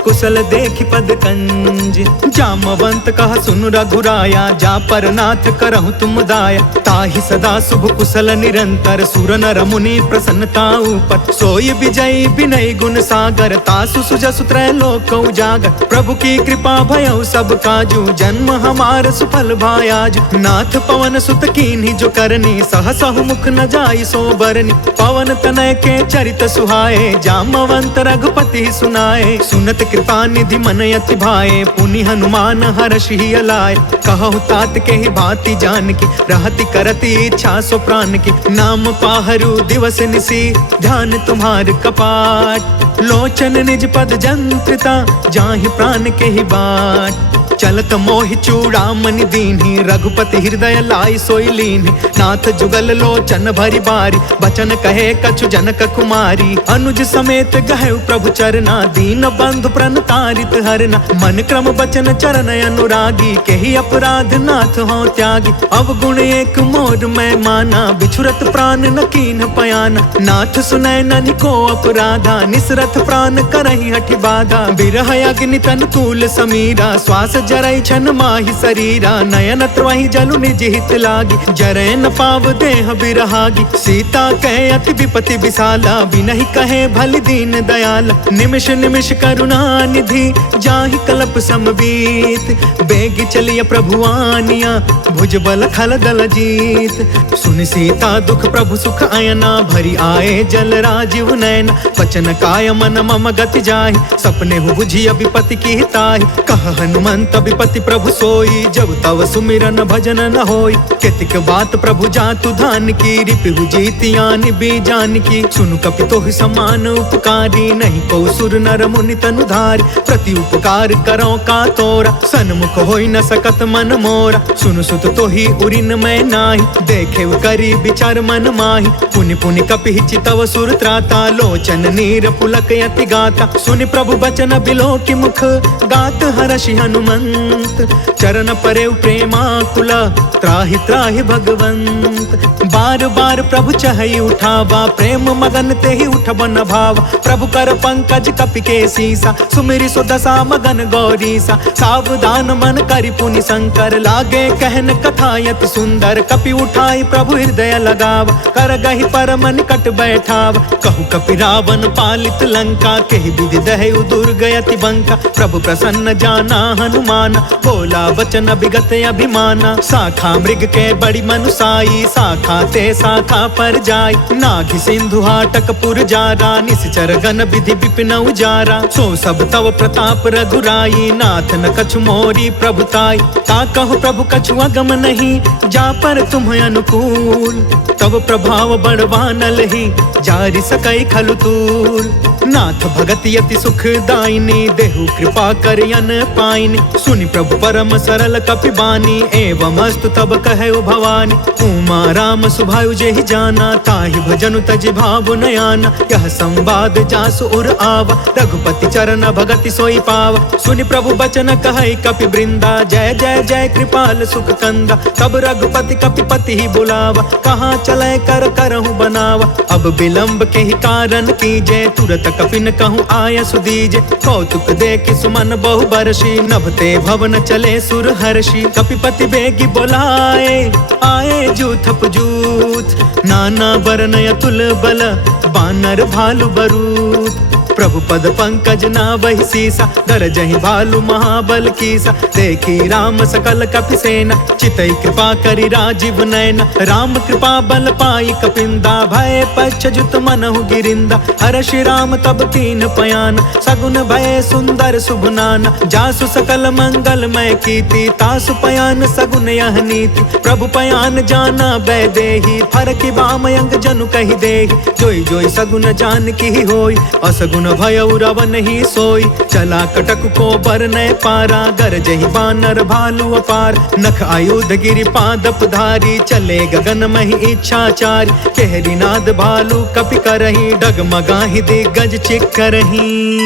कुशल देखि पद कंज। जामवंत कहा सुन रघुराया, जा पर नाथ करहु तुम दाया। ताहि सदा शुभ कुशल निरंतर, सुर नर मुनि प्रसन्नता ऊपर। सोई विजयी विनय गुण सागर, तासु सुजसु त्रैलोक उजागर। प्रभु की कृपा भयउ सब काजू, जन्म हमार सुफल भायाजु। नाथ पवन सुत कीन्ही जो करनी, सहसहु मुख न जाई सो बरनी। पवन तनय के चरित सुहाए, जामवंत रघुपति सुनाए। सुनत कृपा निधि मन अति भाए, पुनि हनुमान हर्ष ही अलाए। कहु तात के ही भांति जान की, रहति करति इच्छा सो प्राण की। नाम पाहरु दिवस निसी, ध्यान तुम्हार कपाट। लोचन निज पद जंत्रिता, जाहि प्राण के ही बाट। चलत मोहि चूड़ामणि दीन्ही, रघुपति हृदय लाई सोई लीन्ही। नाथ जुगल लोचन भरी बारी, बचन कहे कछु जनक कुमारी। अनुज समेत गहु प्रभु चरना, दीन बंधु प्रणतारित हरना। मन क्रम बचन चरण अनुरागी, केहि अपराध नाथ हो त्यागी। अवगुण एक मोर मैं माना, बिछुरत प्राण न कीन्ह पयाना। नाथ सुनय ननि को अपराधा, निसरथ प्राण करहि हठि बाधा। बिरह अग्नि तन तूल समीरा, श्वास जरई छन माहि शरीरा। नयन त्रवहि जलु निज हित लागी, जरै न पाव देह बिरहागी। सीता कहे अति विपति विशाला, बिनहि कहे भलि दीन दयाला। निमिष निमिष करुणा निधि, जाहि कल्प समबीत। बेग चलिय प्रभु आनिया, भुज बल खल दल जीत। सुनि सीता दुख प्रभु सुख अयना, भरी आए जल राजीव नयना। वचन काय मन मम गति जाहि, सपने हु बुझी विपति की हिताहि। कह हनुमंत विपति प्रभु सोई, जब तव सुमिरन भजन न होई। केतिक बात प्रभु जातु धान की, रिपु जीतियानि बीजान की। सुनु कपि तोहि समान उपकारी, नहीं को सुर नर मुनि तनु धारी। प्रति उपकार करो का तोरा, सन्मुख होई न सकत मन मोरा। सुनु सुत तोहि उरिन मैं नाही, देखे करी विचार मन माही। पुनि पुनि कपि चितव सुर त्राता, लोचन नीर पुलक यति गाता। सुनि प्रभु बचन बिलो की मुख, गात हर्षि हनुमंत। चरण परे प्रेमाकुला, त्राहि त्राहि भगवंत। बार बार प्रभु चहई उठावा, प्रेम मगन ते ही उठबन भावा। प्रभु कर पंकज कपि के सीसा, सुमिरि सो दशा मगन गौरीसा। सावधान मन करि पुनि शंकर, लागे कहन कथा यति सुंदर। कपि उठाई प्रभु हृदय लगाव, कर गहि परम निकट बैठाव। कहु कपि रावण पालित लंका, केहि विधि दहेउ दुर्ग यति बंका। प्रभु प्रसन्न जाना हनुमान, बोला वचन विगत अभिमाना। शाखा मृग के बड़ी मनुसाई, शाखा ते शाखा पर जाय। नाघि सिंधु हाटक पुर जारा, निश्चर गण विधि विपिन उजारा। सो सब तव प्रताप रघुराई, नाथ न कछु मोरी प्रभुताई। ता कहु प्रभु कछु अगम नहीं, जा पर तुम अनुकूल। तब प्रभाव बड़वानल ही, जारि सकई खलु तूल। नाथ भगत यति सुखदायिनी, देहु कृपा करियन पाइनी। सुनि प्रभु परम सरल कपि बानी, एवं अस्तु तब कहु भवानी। उमा राम सुभायु जेहि जाना, ताहि भजनु तजि भावु नयाना। यह संवाद जासु उर आवा, रघुपति चरण भगति सोई पावा। सुनि प्रभु बचन कहै कपि वृंदा, जय जय जय कृपाल सुख कंदा। तब रघुपति कपिपति ही बुलावा, कहाँ चले कर करहु बनावा। अब विलंब के ही कारण कीजे, तुरत कपिन कहूँ आय सुदीजे। कौतुक देखि सुमन बहु बरसी, नभते भवन चले सुर हर्षि। कपिपति बेगी बोलाए, आए जूथप जूथ। नाना वरन अतुल बल, बानर भालु बरूथ। प्रभु पद पंकज नावहि सीसा, गरजहि भालु महाबल कीसा। देखी राम सकल कपि सेना, चितई कृपा करि राजीव नयना। राम कृपा बल पाई कपिंदा, भय पश्चजुत मनहु गिरिंदा। हर्षि राम तब तीन पयान, सगुन भय सुंदर शुभ नाना। जासु सकल मंगलमय कीर्ति, तासु पयान सगुन यह नीति। प्रभु पयान जाना बैदेही, फरकि बामयंग जनु कहि देहि। जोई जोई सगुन जान की होई, असगुन भय रावण ही सोई। चला कटक को बरनय पारा, गरजहि बानर भालु अपार। नख आयुध गिरि पादप धारी, चले गगन महि इच्छाचारी। केहरी नाद भालु कपि करही, डगमगाहि दिग्गज चिक करही।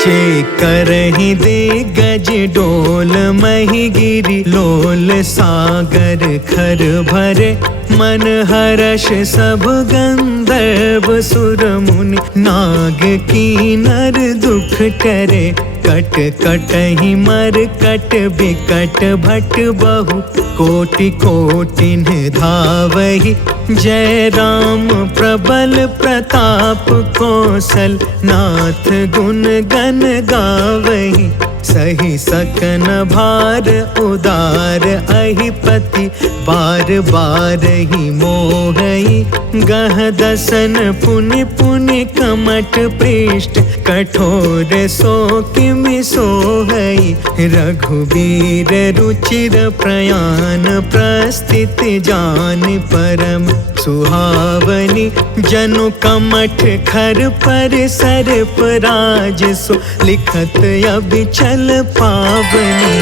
चेक करही दिग्गज डोल महि गिरि, लोल सागर खर भरे। मन हर्ष सब गंधर्व सुर मुनि, नाग कीनर दुख टरे। कट कटहि मर कट बिकट भट बहु, कोटि कोटिन धावहि। जय राम प्रबल प्रताप कौशल, नाथ गुण गण गावहि। सही सकन भार उदार अहिपति, बार बार ही मोहई। गह दसन पुनि पुनि कमट पृष्ठ, कठोर सो किमि सोहई। रघुवीर रुचिर प्रयाण, प्रस्थिति जान परम सुहावनी। जनु कमठ खर पर सर्प राज सो, लिखत अबिचल पावनी।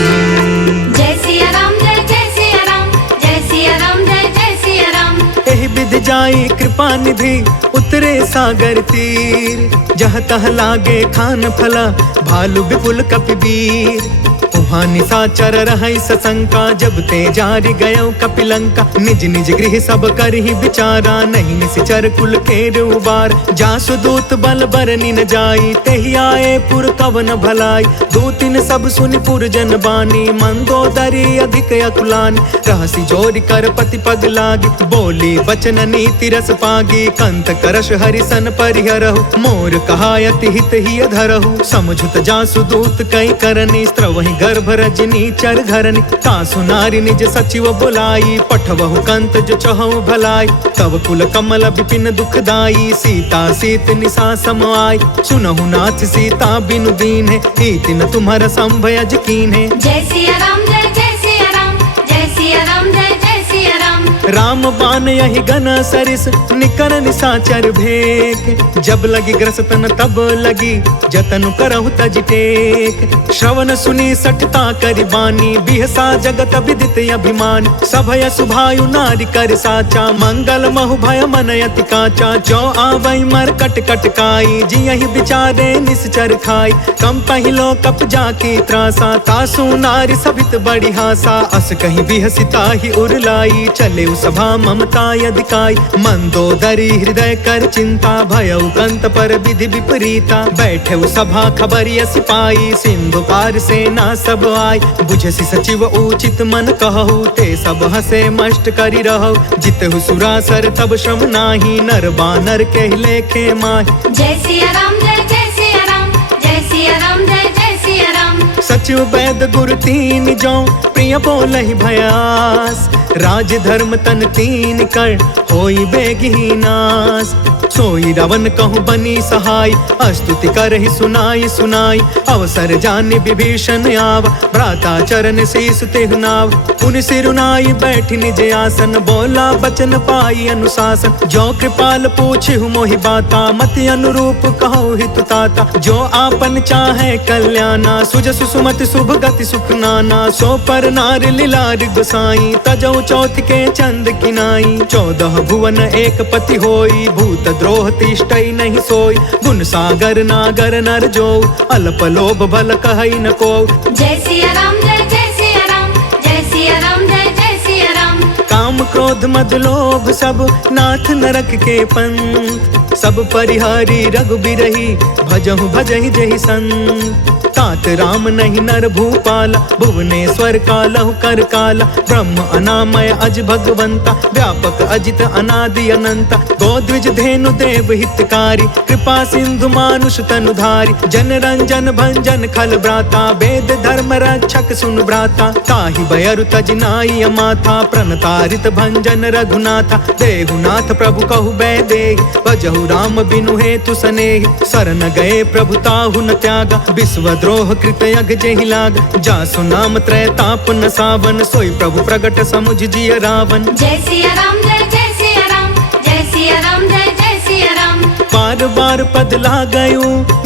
जय सिया राम जय जय सिया राम, जय सिया राम जय जय सिया राम। एहि विधि जाई कृपा निधि, उतरे सागर तीर। जह तह लागे खान फला, भालु विपुल कपिवीर। उहाँ निशाचर रहै सशंका, जब ते जारि गयो कपिलंका। निज निज गृह सब करहि विचारा, नहीं निश्चर कुल केर उबार। जासु दूत बल बरनि न जाई, तेहि आए पुर कवन भलाई। दूतिन सब सुनि पुर जन बानी, मंदोदरी अधिक अकुलानी। रहसि जोरि कर पति पग लागी, बोली वचन नीति रस पागी। कंत करश हरिसन परिहरहु, मोर कहायति हित ही धरहु। समझुत जासु दूत कई करनी, स्त्रवहि गर्भ रजनी चर घरनी। तासु नारी निज सचिव बुलाई, पठवहु कंत जो चहु भलाई। तब कुल कमल विपिन दुखदाई, सीता सीत निशा सम आई। सुनहु नाथ सीता बिनु दीन्हे, हीति न तुम्हारा संभयज कीन्हे। जय सिया राम जय जय सिया राम, जय सिया राम जय जय सिया राम। राम बान यही गन सरिस, निकर निशाचर भेक। जब लगी ग्रसतन तब लगी, जतन करहु तज टेक। श्रवण सुनी सठता करि बानी, बिहसा जगत विदित अभिमान। सभय सुभायु नारी कर साचा, मंगल महु भय मन अति काचा। जो आवै मर कट कट काई, जियहि विचारे निश्चर खाई। कम पहिलो कप जाकी त्रासा, तासु नारी सभित बड़ी हासा। अस कहीं बिहसिता ही उरलाई, चले सभा ममता यदिकाय, मंदोदरी हृदय कर चिंता, भयउ कंत पर विधि विपरीता। बैठे सभा खबरिया सिपाही, सिंधु पार सेना सब आय। बुझसी सचिव उचित मन कहु, ते सब हसे मष्ट करि रहु। जितहु सुरासर तब श्रम नाही, नर बानर के लेखे माहि। जय सिया राम जय जय सिया राम, जय सिया राम जय जय सिया राम। सचिव वैद गुरु तीन जो, प्रिय बोलहि भयास। राज धर्म तन तीन कर, होई बेगी नास। सोई रावण कहूँ बनी सहाय, अस्तुति करहि सुनाई सुनाई। अवसर जानि विभीषण आव, भ्राता चरण शीस तेहु नाव। पुन सिरुनाई बैठि निज आसन, बोला बचन पाई अनुशासन। जो कृपाल पूछहु मोहि बाता, मति अनुरूप कहु हितु ताता। जो आपन चाहे कल्याणा, सुजसु सुमति शुभ गति सुख नाना। सो पर नार लीलार गोसाई, तजौ चौथ के चंद किनाई। 14 भुवन एक पति होई, भूत द्रोह तिष्ठई नहीं सोई। गुण सागर नागर नर जो, अल्प लोभ भल कहई न को। जय सिया राम जय जय सिया राम, जय सिया राम जय जय सिया राम। काम क्रोध मद लोभ सब, नाथ नरक के पंथ। सब परिहारी रघुबीरहि, भजहु भजहि जहि संत। तात राम नहीं नर भूपाला, भुवनेश्वर कालहु कर काला। ब्रह्म अनामय अज भगवंता, व्यापक अजित अनादि अनंता। गोद्विज धेनु देव हितकारी, कृपा सिंधु मानुष तनुधारी। जन रंजन भंजन खल भ्राता, वेद धर्म रक्षक सुन भ्राता। ताहि बयरु तज नाई माथा, प्रणतारित भंजन रघुनाथा। देहुनाथ प्रभु कहु बैदेहि, भजहु राम बिनु हेतु सनेहि। शरण गए प्रभु ताहु न त्यागा, विश्व द्रोह कृत यज्ञ जेहि लाग। जासु नाम त्रय ताप न सावन, सोई प्रभु प्रगट समुझ जिय रावण। जय सिया राम जय जय सिया राम, जय सिया राम जय जय सिया राम। बार बार पद लागयु,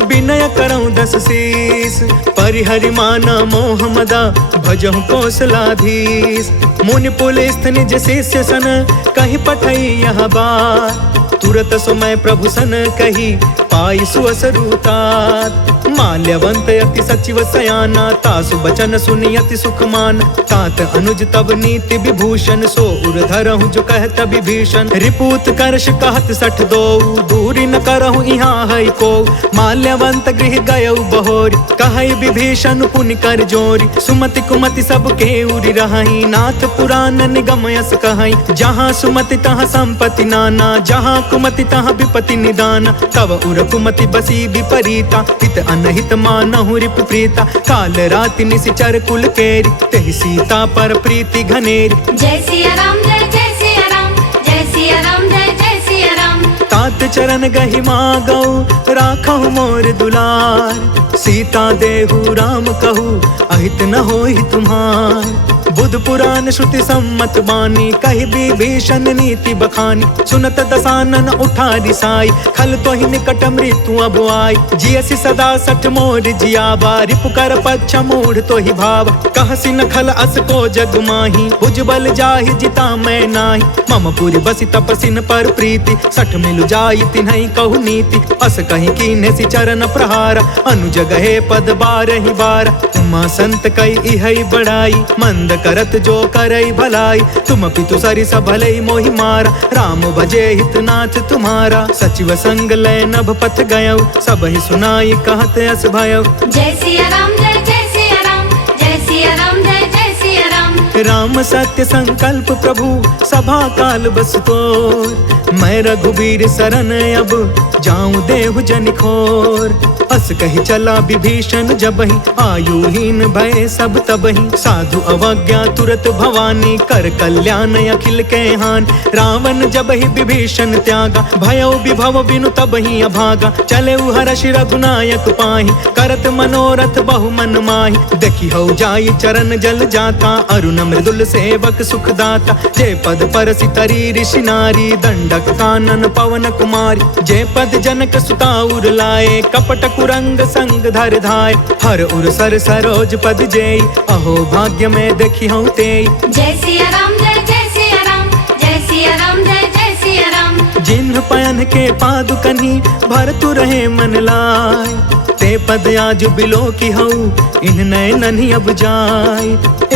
विनय करऊँ 10 शीस। परिहरि माना मोह मदा, भजहु कौशलाधीश। मुनि पुलिस्थ निज शिष्य सन, कहि पठई यह बात। तुरत समय प्रभु सन कही, पाई सुअसरुतात। माल्यवंत अति सचिव सयाना, तासु बचन सुनि अति सुख मान। तात अनुज तब नीति विभूषण, सो उर धरहु जो कहत विभीषण। रिपूत करश कहत 62, दूरी न करहु यहाँ है को। माल्यवंत गृह गयउ बहोरी, कहई विभीषण पुनि कर जोरी। सुमति कुमति सब के उरि रहई, नाथ पुराण निगम यस कहई। जहाँ सुमति तहाँ संपत्ति नाना, जहाँ कुमति तहाँ विपत्ति निदान। तब उर कुमति बसी विपरीता, हित अनहित मानहु रिपु प्रीता। काल राति निशिचर कुल केरी, तेहि सीता पर प्रीति घनेरी। जय सिया राम जय जय सिया राम, जय सिया राम जय जय सिया राम। तात चरण गहि मागौ, राखहु मोर दुलार। सीता देहु राम कहू, अहित न होहि तुम्हार। बुध पुराण श्रुति सम्मत बानी, कहि विभीषण नीति बखानी। सुनत दसानन उठा रिसाई, खल तोहि निकट मृत्यु अब आई। जियसि सदा सठ मोर जियावा, रिपु कर पच्छ मूढ़ तोहि भाव। कहसि न खल अस को जग माही, भुज बल जाहि जिता मैं नाही। मम पुरि बसि तपसिन पर प्रीति, सठ मिलु जाई तिन्हई कहु नीति। अस कहि कीन्हे सि चरण प्रहार, अनुज गहे पद बारहि बार। उमा संत कई इहई बड़ाई, मंद करत जो करई भलाई। तुम पितु सरिस भलई मोहि मारा, राम भजे हितनाथ तुम्हारा। सचिव संग लय नभ पथ गयउ, सबहि सुनाई कहत अस भयउ। जय सिया राम जय जय सिया राम, जय सिया राम जय जय सिया राम। राम सत्य संकल्प प्रभु, सभा काल बस तोर। मैं रघुबीर शरण अब, जाऊं देहु जनिखोर। अस कही चला विभीषण जबहि, आयुहीन भय सब तबहि। साधु अवज्ञा तुरत भवानी, कर कल्याण अखिल के हान। रावण जबहि विभीषण त्यागा, भयउ विभव बिनु तबहि अभागा। चले हर्षि रघुनायक पाहि, करत मनोरथ बहु मन माहि। देखि हौ जाई चरण जल जाता, अरुण मृदुल सेवक सुखदाता। जे पद परसि तरी ऋषि नारी, दंडक कानन पवन कुमारी। जे पद जनक सुता उर लाए, कपट कुरंग संग धर धाय। हर उर सर सरोज पद जेई, अहो भाग्य में देखी हूँ तेई। जय सिया राम जय जय सिया राम, जय सिया राम जय जय सिया राम। जिन्ह पयन के पादुकन्हि, भरतु रहे मन लाय। ते ते पद आज बिलो की हऊ इन नयनन अब जाय।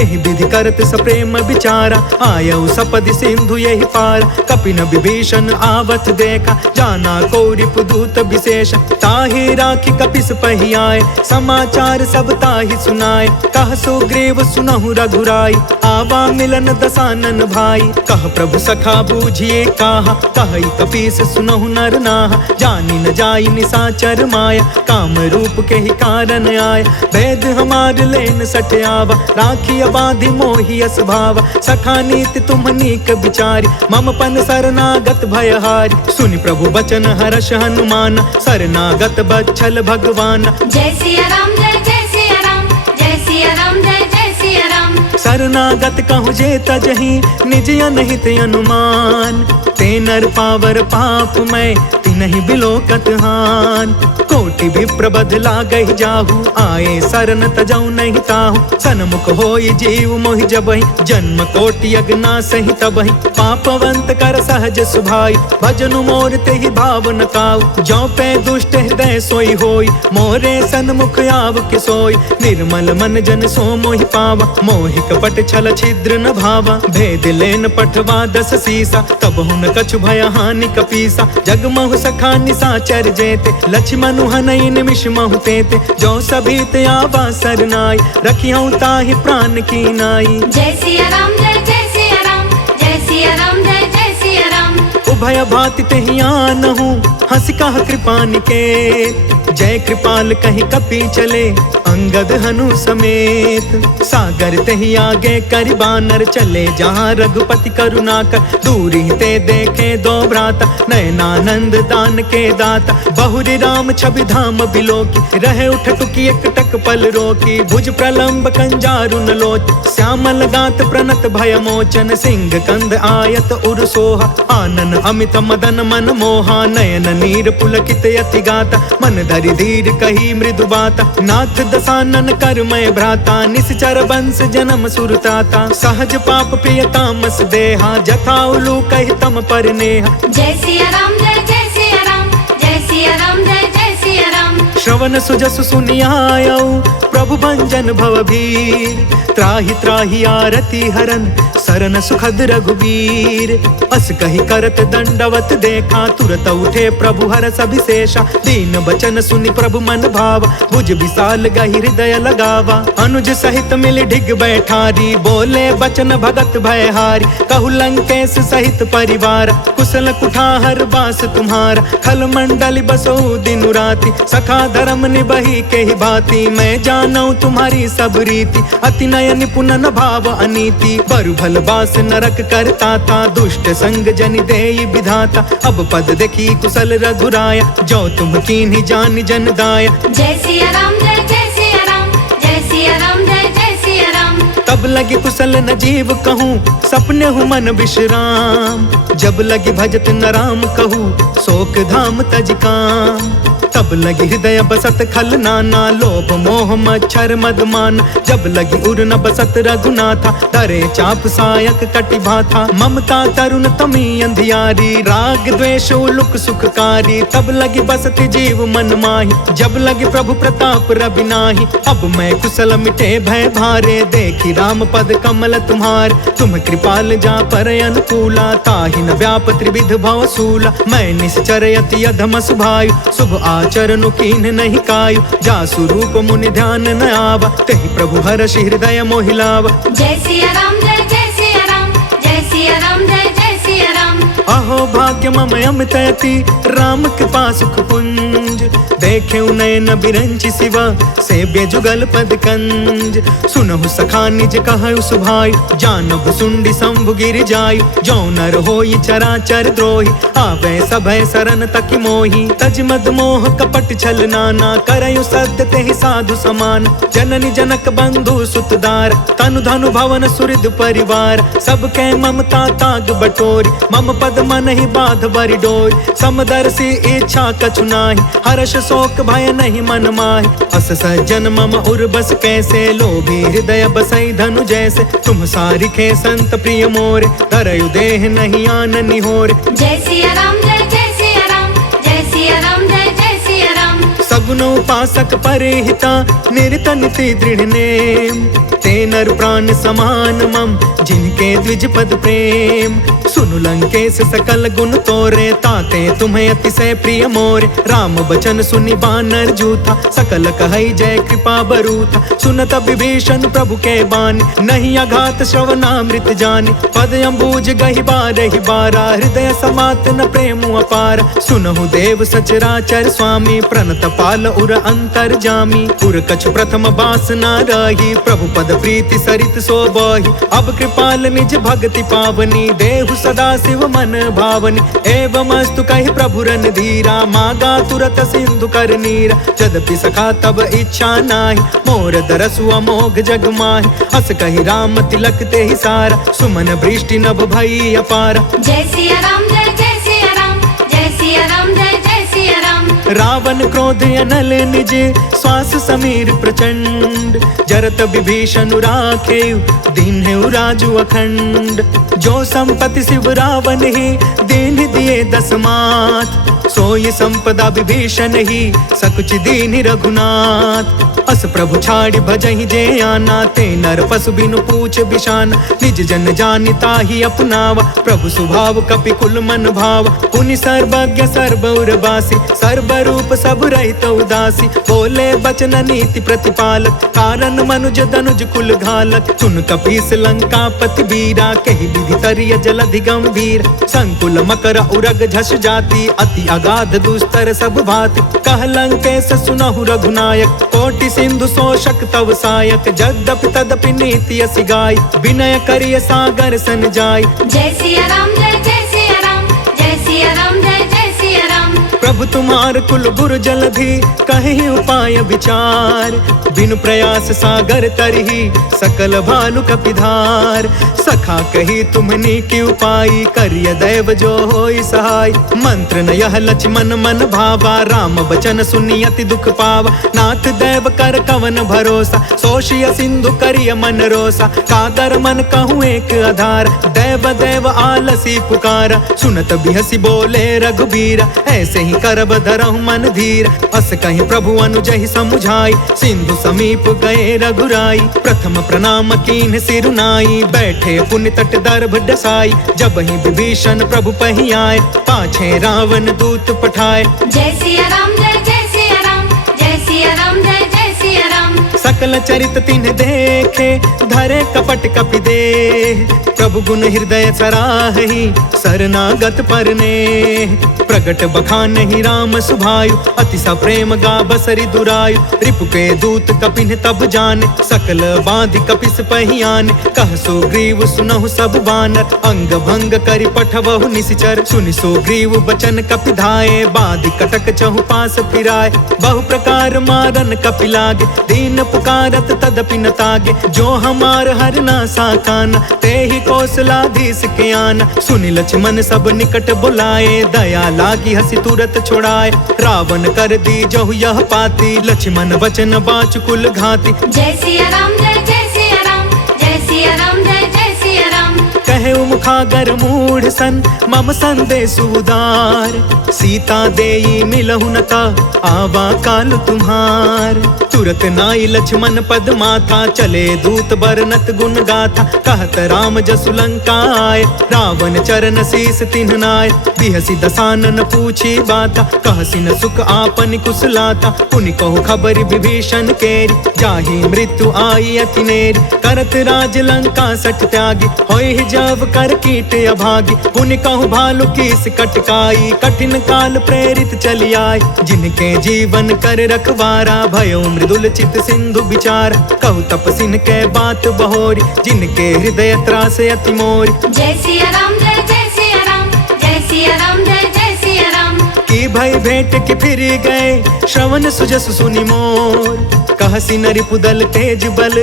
एहि विधि करत सप्रेम विचारा आयऊ सपदि सिंधु यही पार। कपिन विभीषण आवत देखा जाना को रिपुदूत विशेष। ताहि राखी कपिस पहियाए समाचार सब ताहि सुनाए। कह सुग्रीव सुनहु रघुराई आवा मिलन दसानन भाई। कह प्रभु सखा बूझिए काहा कहई कपीस सुनहु नर नाहा। जानी न जाई निसाचर माया काम रूप के ही कारण आय। भेद हमार लेन सट आवा राखी अबाधि मोहि यस भावा। सखा नीति तुम नीक विचारी मम पन शरणागत भयहारी। सुनि प्रभु बचन हर्ष हनुमान शरणागत बच्छल भगवान। जय सिया राम जय सिया राम जय सिया राम जय सिया राम। शरणागत कहु जे तजहि निज अनहित अनुमान। ते नर पावर पाप मैं तिनहि बिलोकत हान। कोटि विप्र बध लागहि जाहु आए शरण तजौ नहीं ताहु। सन्मुख होई जीव मोहि जबहि जन्म कोटि अगना सहि तबहि। पापवंत कर सहज सुभाई भजनु मोर तेहि भाव न काऊ। जौ पे दुष्ट हृदय सोई होई मोरे सन्मुख आव के सोई। निर्मल मन जन सो मोहि पावा मोहि कपट छल छिद्र न भावा। भेद लेन पठवा दस सीसा तब हुन कछु भय हानि कपीसा। जगमहु सखा निसाचर जेते लक्ष्मणु हनई निमिष महु तेते। जो सभीत आवा सरनाई रखियौ ताहि प्राण की नाई। जय सिया राम जय सिया राम जय सिया राम जय सिया राम। उभय भाति तेहि आनहु हंस कह कृपा निकेत। जय कृपाल कहि कपि चले अंगद हनु समेत। सागर तेहि आगे करि बानर चले जहाँ रघुपति करुणा कर। दूरी ते देखे दो भ्राता नयनानंद दान के दाता। बहुरी राम छवि धाम बिलोकी रहे उठ टुकी एक टक पल रोकी। भुज प्रलंब कंजारुन लोच श्यामल गात प्रणत भय मोचन। सिंह कंद आयत उर सोहा आनन अमित मदन मन मोहा। नयन नीर पुलकित यति गाता मन धरि धीर कही मृदु बाता। नाथ दसानन करमय भ्राता निश्चर वंश जन्म सुरताता। सहज पाप प्रिय तामस देहा जथा उलू कहि तम पर नेहा। जय सिया राम जय सिया राम जय सिया राम जय सिया राम। श्रवण सुजसु सुनियायऊ प्रभु भंजन भवभीर। त्राहि त्राहि आरती हरन सरन सुखद रघुबीर। अस कहि करत दंडवत देखा तुरत उठे प्रभु हरस अभिषेषा। दीन बचन सुनि प्रभु मन भावा भुज विशाल गहि हृदय लगावा। अनुज सहित मिल ढिग बैठारी बोले बचन भगत भयहारी। कहु लंकेश सहित परिवार कुशल कुठार बास तुम्हारा। खल मंडल बसो दिन राति सखा धर्म निबही के ही भांति। मैं जानऊ तुम्हारी सब रीति अति नय निपुण न भाव अनीति। बरु भल बास नरक करता था दुष्ट संग जन देई विधाता। अब पद देखी कुशल रघुराया जो तुम कीन्ही जान जन दाया। जय सिया राम जय सिया राम जय सिया राम जय सिया राम। तब लगी कुशल न जीव कहूँ सपने हूँ मन विश्राम। जब लगी भजत न राम कहूँ शोक धाम तज काम। तब लगी हृदय बसत खल नाना लोभ मोह मच्छर मदमान। जब लगी उर न बसत रघुनाथा डरे चाप सायक कटि भाथा। ममता तरुण तमी अंधियारी राग द्वेष उलुक सुखकारी। तब लगी बसत जीव मन माही जब लगी प्रभु प्रताप रबिनाही। अब मैं कुशल मिटे भय भारे देखी राम पद कमल तुम्हार। तुम कृपाल जा पर अनुकूला ताहि न व्याप त्रिविध भव सूला। मैं निश्चर यति अधम सुभायु शुभ आचरण कीन्ह नहीं कायु। जासु रूप मुनि ध्यान न आवा तेहि प्रभु हर्ष हृदय मोहिलावा। जय सिया राम जय सिया राम जय सिया राम जय सिया राम। अहो भाग्य मम अमित अति राम कृपा सुख पुंज। देखे नयन बिरंचि शिवा सेव्य जुगल पद कंज। सुनहु सखा निज कहु सुभाई जानहु सुंडी शंभु गिर जायु। जो नर होई चराचर द्रोही आवे सभय शरण तकि मोही। तज मद मोह कपट छल नाना करयु सद्य तेहि साधु समान। जननी जनक बंधु सुतदार तनु धनु भवन सुहृद परिवार। सबके ममता ताग बटोरी मम पद मन ही बाध बरि डोरी। समदर्शी इच्छा कछु नाहि हर्ष शोक भय नहीं मन माहि। अस सज्जन मम उर बस कैसे लोभी हृदय बसई धनु जैसे। तुम सारिखे संत प्रिय मोरे धरयु देह नहीं आन निहोरे। जय सिया राम जय सिया राम जय सिया राम जय सिया राम। सब सगुण उपासक परिहिता निर्तनिति दृढ़ नेम। ते नर प्राण समान मम जिनके द्विज पद प्रेम। सुनु लंकेश सकल गुण तोरे ताते तुम्हें अतिशय प्रिय मोरे। राम बचन सुनि बानर जूथा सकल कहई जय कृपा बरूथा। सुनत विभीषण प्रभु के बानी नहीं अघात श्रवणामृत जानी। पद अम्बुज गहि बारहि बारा हृदय समात न प्रेम अपार। सुनहु देव सचराचर स्वामी प्रणत पाल उर अंतर जामी। उर कछु प्रथम बास न रही प्रभु पद प्रीति सरित सो बही। अब कृपाल निज भक्ति पावनी देहु सदा शिव मन भावनी। एवं अस्तु कहि प्रभु रन धीरा मागा तुरत सिंधु कर नीरा। यद्यपि सखा तब इच्छा नाही मोर दरसु अमोघ जग माहि। अस कहि राम तिलक ते ही सारा सुमन वृष्टि नभ भई अपारा। जय सिया राम जय जय सिया राम जय सिया राम जय जय सिया राम। रावण क्रोध अनल निज श्वास समीर प्रचंड। जरत विभीषण राखे दीन्ह राजु अखंड। जो संपत्ति शिव रावण ही दीन दिए दस मात। सोई संपदा विभीषण ही सकुच दीन रघुनाथ। अस प्रभु छाड़ी भजहि जे आना ते नर पशु बिनु पूछ बिशान। निज जन जानिता ही अपनावा प्रभु स्वभाव कपि कुल मन भाव। पुनि सर्वज्ञ सर्वउर बासी सर्व रूप सब रहित उदासी। बोले बचन नीति प्रतिपालक कारण मनुज दनुज कुल घालक। सुन कपीस लंका पति बीरा कहि विधि तरिय जलधि गंभीर। संकुल मकर उरग झस जाति अति अगाध दुस्तर सब भाति। कह लंकेश सुनहु रघुनायक कोटि सिंधु शोषक तव सायक। जद्यपि तदपि नीति असि गाय विनय करिय सागर सन जाय। जय सिया राम जय जय सिया राम जय सिया राम जय जय सिया राम। प्रभु तुम्हार कुल गुरु जलधि कहि उपाय विचार। बिनु प्रयास सागर तरही सकल भालु कपिधार। सखा कही तुम्हनी की उपाय करिय दैव जो होई सहाय। मंत्र न यह लक्ष्मण मन भावा राम बचन सुनि अति दुख पावा। नाथ दैव कर कवन भरोसा सोशिय सिंधु करिय मन रोसा। कादर मन कहूँ एक आधार दैव दैव आलसी पुकारा। सुनत बिहसी बोले रघुबीरा ऐसे ही करब धरहु मन धीर। अस कहीं प्रभु अनुजहि समुझाई सिंधु समीप गए रघुराई। प्रथम प्रणाम कीन्ह सिरुनाई बैठे पुण्य तट दर्भ डसाई। जब ही विभीषण प्रभु पही आए पाछे रावण दूत पठाए। जय सिया राम जय जय सिया राम जय सिया राम जय जय सिया राम। सकल चरित तिन्ह देखे धरे कपट कपि देह। प्रभु गुण हृदय सराहि शरणागत परने। प्रगट बखानहि राम सुभायु अति सप्रेम गा बसरि दुरायु। रिपु के दूत कपिन तब जाने सकल बाधि कपिस पहियाने। कह सुग्रीव सुनहु सब बानर अंग भंग करि पठवहु निशिचर। सुनि सुग्रीव बचन कपि धाये बाधि कटक चहु पास फिराए। बहु प्रकार मारन कपि लागे दीन पुकारत तदपि न तागे। जो हमार हरना साकाना ते ही कौशलाधीश के आना। सुनि लक्ष्मण सब निकट बुलाए दया लागी हसी तुरत छुड़ाए। रावण कर दी जहु यह पाती लक्ष्मण वचन बाच कुल घाती। जय सिया राम जय जय सिया राम जय सिया राम जय जय सिया राम। कहे मुखागर मूढ़ सन मम संदेश उदार। सीता देई मिलहु न ता आवा काल तुम्हार। तुरत नाई लक्ष्मण पद माथा चले दूत बरनत गुण गाथा। कहत राम जसु लंका आए रावण चरण शीस तिन्ह नाय। बिहसी दसानन पूछी बाता कहसी न सुख आपन कुशलाता। पुनि कहु खबर विभीषण केरी जाहि मृत्यु आई अति नेरी। करत राज लंका सठ त्यागी होई जब कर कीट अभागी। पुनि कहु भालु कीस कटकाई कठिन काल प्रेरित चली आय। जिनके जीवन कर रखवारा भयो मृदुल चित सिंधु विचार। कहु तपसिन के बात बहोरी जिनके हृदय त्रास अति मोरी। जय सिया राम जय जय सिया राम जय सिया राम जय जय सिया राम। की भई भेंट के फिर गए श्रवण सुजस सुनि मोर। कहसी नरि पुदल तेज बल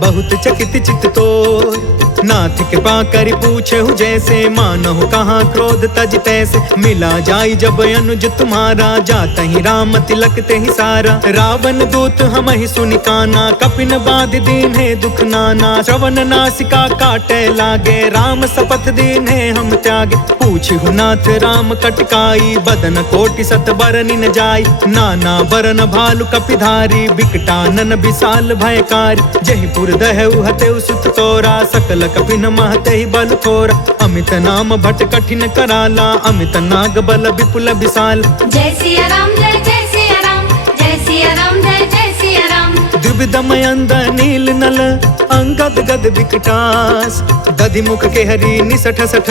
बहुत चकित चित तोर। नाथ कृपा करि पूछेहु जैसे, मानहु कहाँ क्रोध तज तैसे। मिला जाई जब अनुज तुम्हारा, जात ही राम तिलक ते ही सारा। रावण दूत हम ही सुनि काना, कपिन बाध दीन है दुख नाना। श्रवण नासिका काटे लागे, राम शपथ दीन है हम त्यागे। पूछहु नाथ राम कटकाई, बदन कोटि सत बरनि न जाई। नाना बरन भालु कपिधारी, बिकटानन विशाल भयकारी। जहिपुर दहु हतेउ सुत तोरा, सकल कपिन महते बल थोरा। अमित नाम भट कठिन कराला, अमित नाग बल विपुल विशाल। जय सिया राम जय जय सिया राम, जय सिया राम जय जय सिया राम। द्विविधमयंद नील नल, अंगद गद विकटास। दधिमुख के हरि निसठ सठ,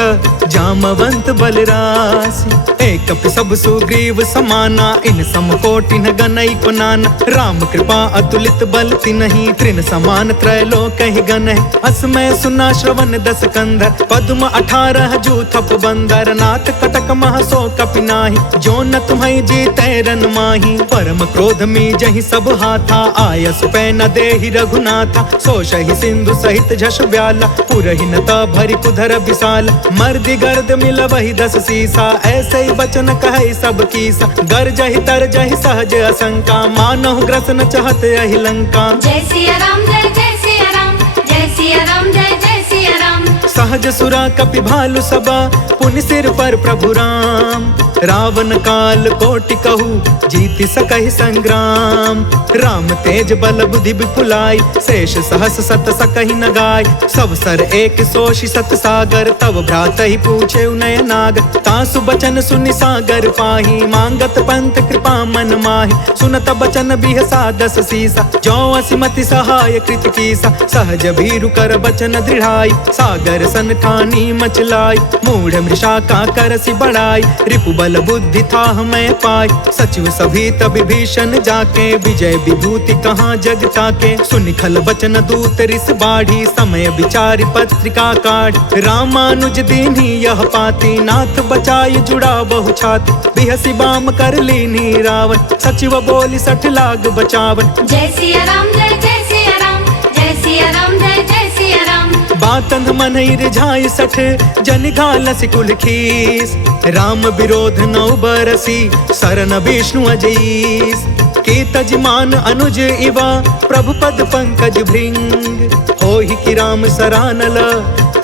जामवंत बलरास। एक कपि सब सुग्रीव समाना, इन सम कोटि न गनई को नाना। राम कृपा अतुलित बल तिन्हि, तृण समान त्रैलोक ही गन है। असमय सुना श्रवण दस कंधर, पद्म 18 जू थप बंदर। नाथ कटक मह सो कपि नाही, जो न तुम्हें जीते रन माही। परम क्रोध में जहि सब हाथा, आयस पै न देहि रघुनाथा। सोषहि सिंधु सहित झष ब्याला, पुरहि न ता भरि कुधर विशाल। मर्दि गर्द मिलवहि 10 सीसा, ऐसे ही बचन कहे सब कीसा। गरजहि तरजहि सहज असंका, मानहु ग्रसन चहत यहि लंका। जय सिया राम जय जय सिया राम, जय सिया राम जय जय सिया राम। सहज सुरा कपि भालु सबा, पुनि सिर पर प्रभु राम। रावण काल कोटि कहू, जीति सकहि संग्राम। राम तेज बल बुद्धि विपुलाई, शेष सहस सत सकहि न गाय। सब सर एक सोषि सत सागर, तब भ्रात ही पूछे नय नाग। तासु बचन सुनि सागर पाही, मांगत पंथ कृपा मन माही। सुनत बचन बिहसा 10 सीसा, जो असिमति सहाय कृत कीसा। सहज भीरु कर बचन दृढ़ाई, सागर सन ठानी मचलाई। मूढ़ मृषा का करसि बढ़ाई, रिपु बल बुद्धि था हमें पाई। सचिव सभी तब विभीषण जाके, विजय विभूति कहाँ जग ताके। सुनि खल बचन दूत रिस बाढ़ी, समय विचारि पत्रिका काढ़। रामानुज दीन्ही यह पाती, नाथ बचाई जुड़ा बहु छाती। बिहसी बाम कर लीनी रावण, सचिव बोली 60 लाग बचावन। जय सिया राम जय जय सिया राम, जय सिया राम जय जय सिया राम। बातंध मन रिझाई 60, जन घालसि कुल खीस। राम विरोध 9 बरसी, सरन विष्णु अजीस। के तजमान अनुज इवा, प्रभु पद पंकज भृंग। होहि कि राम सरानल,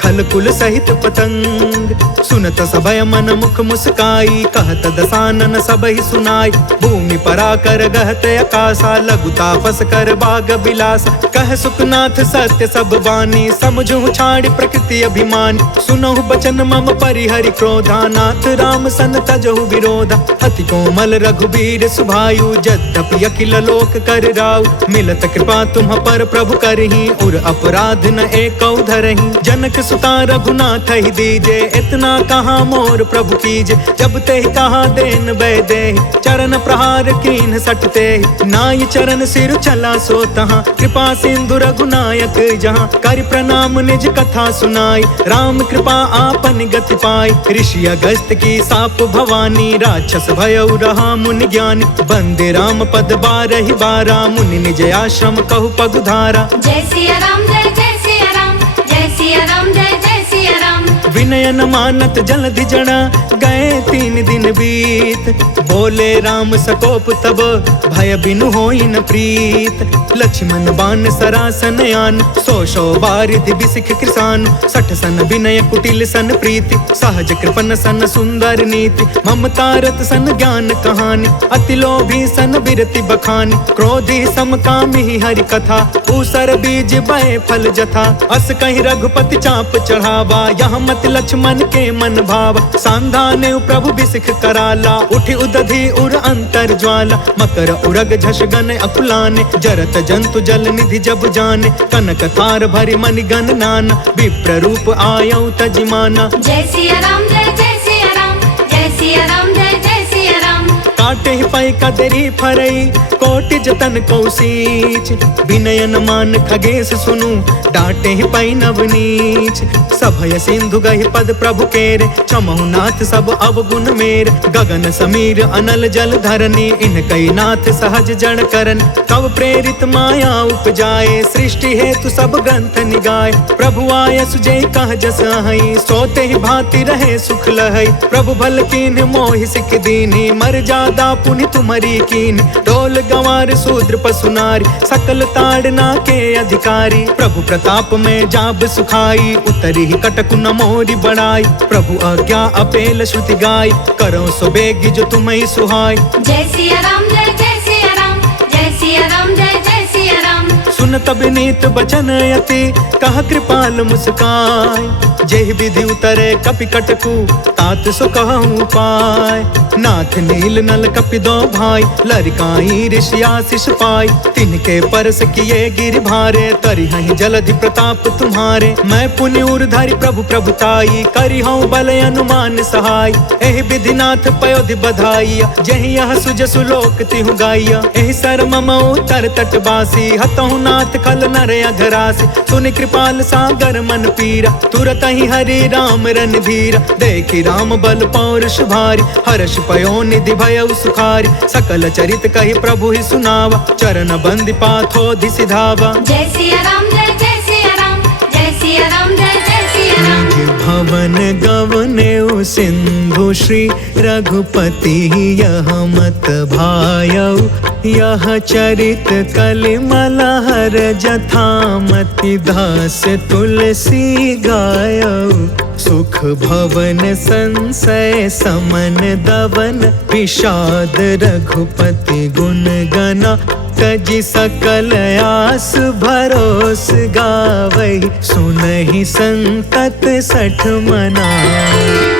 खल कुल सहित पतंग। सुनत सभय मन मुख मुस्काई, कहत दसानन सबहि सुनाई। भूमि परा कर गहत आकाशा, लघु तापस कर बाग बिलास। कह सुखनाथ सत्य सब बानी, समझु छाड़ प्रकृति अभिमान। सुनहु बचन मम परिहरि क्रोधा, नाथ राम सन तजहु विरोधा। अति कोमल रघुबीर सुभायु, यद्यपि अखिल लोक कर राउ। मिलत कृपा तुम पर प्रभु करही, उर अपराध न एकौ धरही। जनक सुता रघुनाथ ही दीजे, इतना कहाँ मोर प्रभु कीजे। जब ते कहा देन बैदे, चरण प्रहार कीन सटते। नाई चरण सिर चला सो तहाँ, कृपा सिंधु रघुनायक जहाँ। कर प्रणाम निज कथा सुनाई, राम कृपा आपन गति पाई। ऋषि अगस्त की साप भवानी, राक्षस भयउ रहा मुनि ज्ञानी। बंदे राम पद 12 बारा, मुनि निज आश्रम कहु पगुधारा। जय सिया राम जय जय सिया राम, जय सिया राम जय जय सिया राम। विनय न मानत जलधि जड़ा, गए 3 दिन बीत। बोले राम सकोप तब, भय बिनु होई न प्रीत। लक्ष्मण बाण सरासन आन, 100 बारिधि बिसिख कृसान। 60 सन विनय कुटिल सन प्रीति, सहज कृपन सन सुंदर नीति। ममतारत सन ज्ञान कहानी, अति लोभी सन बिरति बखानी। क्रोधी समकामी हरि कथा, ऊसर बीज बय फल जथा। अस कहीं रघुपति चाप चढ़ावा, यह मत लक्ष्मण के मन भाव। सांधाने प्रभु बिसिख कराला, उठि उदधि उर अंतर ज्वाला। मकर उरग झष गन अकुलाने, जरत जंतु जल निधि जब जाने। कनक थार भरि मनि गण नाना, विप्र रूप आयौ तजिमाना। जय सिया राम जय जय सिया राम, जय सिया राम जय जय सिया राम। काटे पाई कदरी फरई कोटि जतन कौसीच विनयन मान खगेश सुनु डांटे ही पाई नवनीच सभय सिंधु गहि पद प्रभु केर चमहु नाथ सब अवगुण मेर गगन समीर अनल जल धरनी इन कई नाथ सहज जन करन कव प्रेरित माया उपजाए सृष्टि हेतु सब ग्रंथ निगाय प्रभु आय सुजय कह जस हई सोते ही भांति रहे सुख लहई प्रभु भल कीन मोहि सिख दीनी मर जादा पुनि तुम्हारी कीन ढोल गंवार शूद्र पशु नारी सकल ताड़ना के अधिकारी प्रभु प्रताप में जाब सुखाई उतरी ही कटकु न मोरी बढ़ाई प्रभु आज्ञा अपेल श्रुति गाय करो सो बेगी जो तुम्हें सुहाय। जय सिया राम जय जय सिया राम जय सिया राम जय जय सिया राम सुन तब नीत बचन यति कह कृपाल मुस्काय जय विधि उतरे कपि कटकु तात सो कहूँ पाय नाथ नील नल कपि दो भाई लरिकाई ऋषि आशीष पाई तिनके परस किए गिर भारे तरि हहीं जलधि प्रताप तुम्हारे मैं पुण्य उर्धारी प्रभु प्रभुताई करी हूँ बल अनुमान सहाय एहि विधि नाथ पयोधि बधाइया जहि यह सुज सुलोक तिहु गाइया एहि सर मम उतर तटवासी हतहु नाथ खल नर अघरासी सुनि कृपाल सागर मन पीरा तुरत ही हरि राम रणधीरा देखि राम बल पौरुष भारी हर्ष पयो निधि भयउ सुखारी सकल चरित कहि प्रभु ही सुनावा चरण बंदी पाथोधि सिधावा। जय सिया राम जय जय सिया राम जय सिया राम जय जय सिया राम भवन गवने सिंधु श्री रघुपति यह मत भायउ यह चरित कलिमल हर जथामति दास तुलसी गायउ सुख भवन संशय समन दवन विषाद रघुपति गुण गना तजि सकल आस भरोस गावई सुनहि संतत सठ मना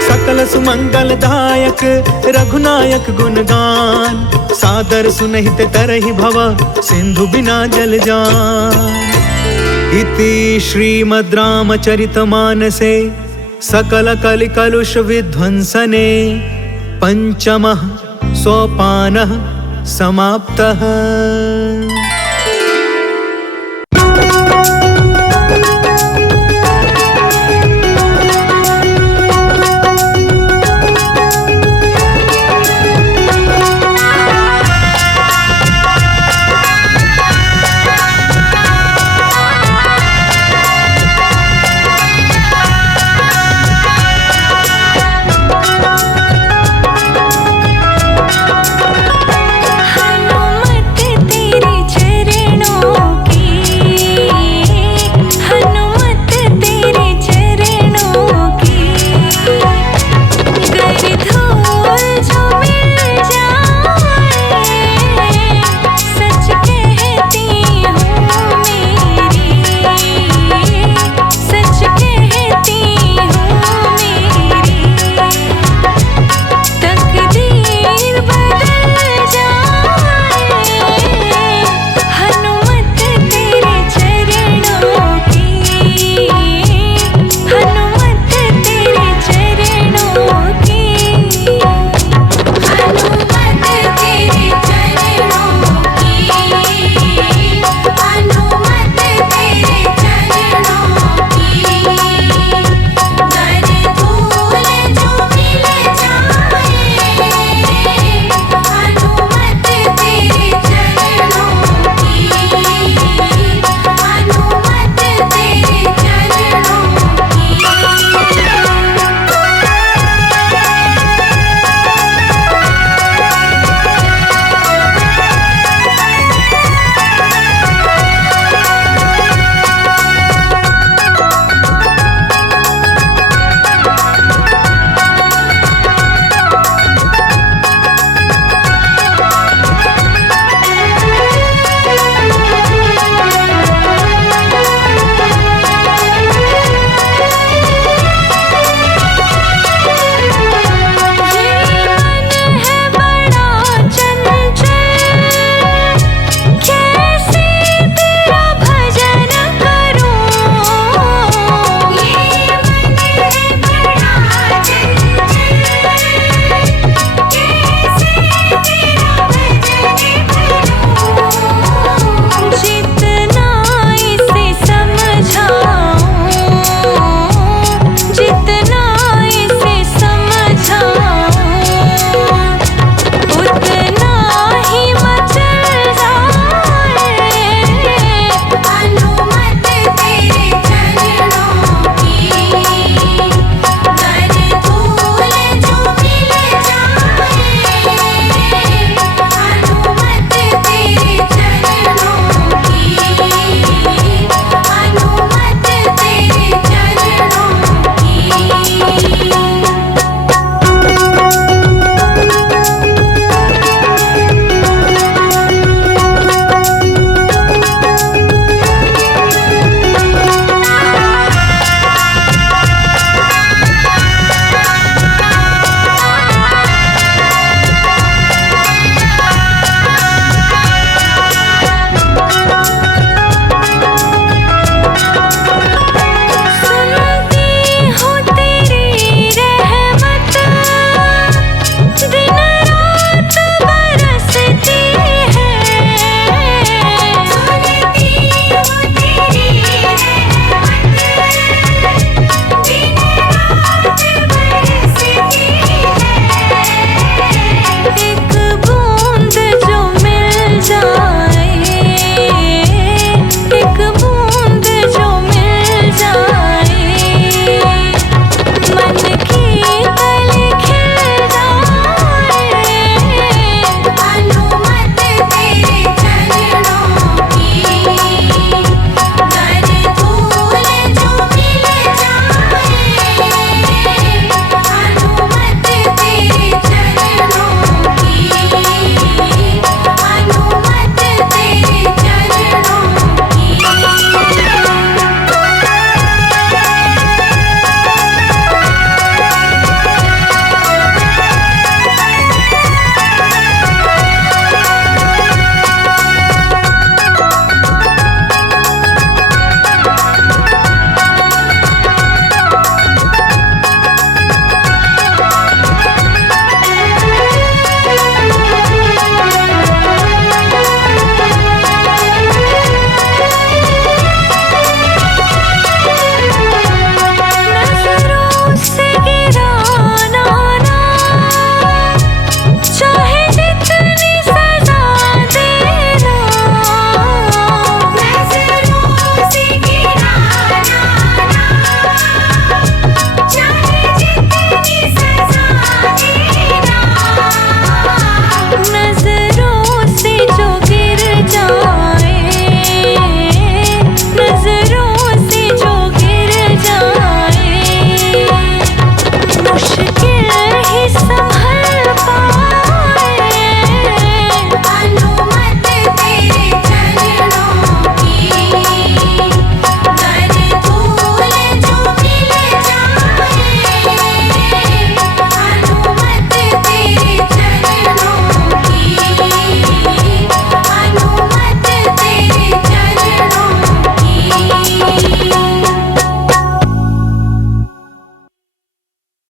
सकल सुमंगल दायक रघुनायक गुणगान सादर सुनहित तरहि भव सिंधु बिना जल जान। इति श्रीमद् रामचरितमानसे सकल कलि कलुष विध्वंसने पंचमः सोपानः समाप्तः।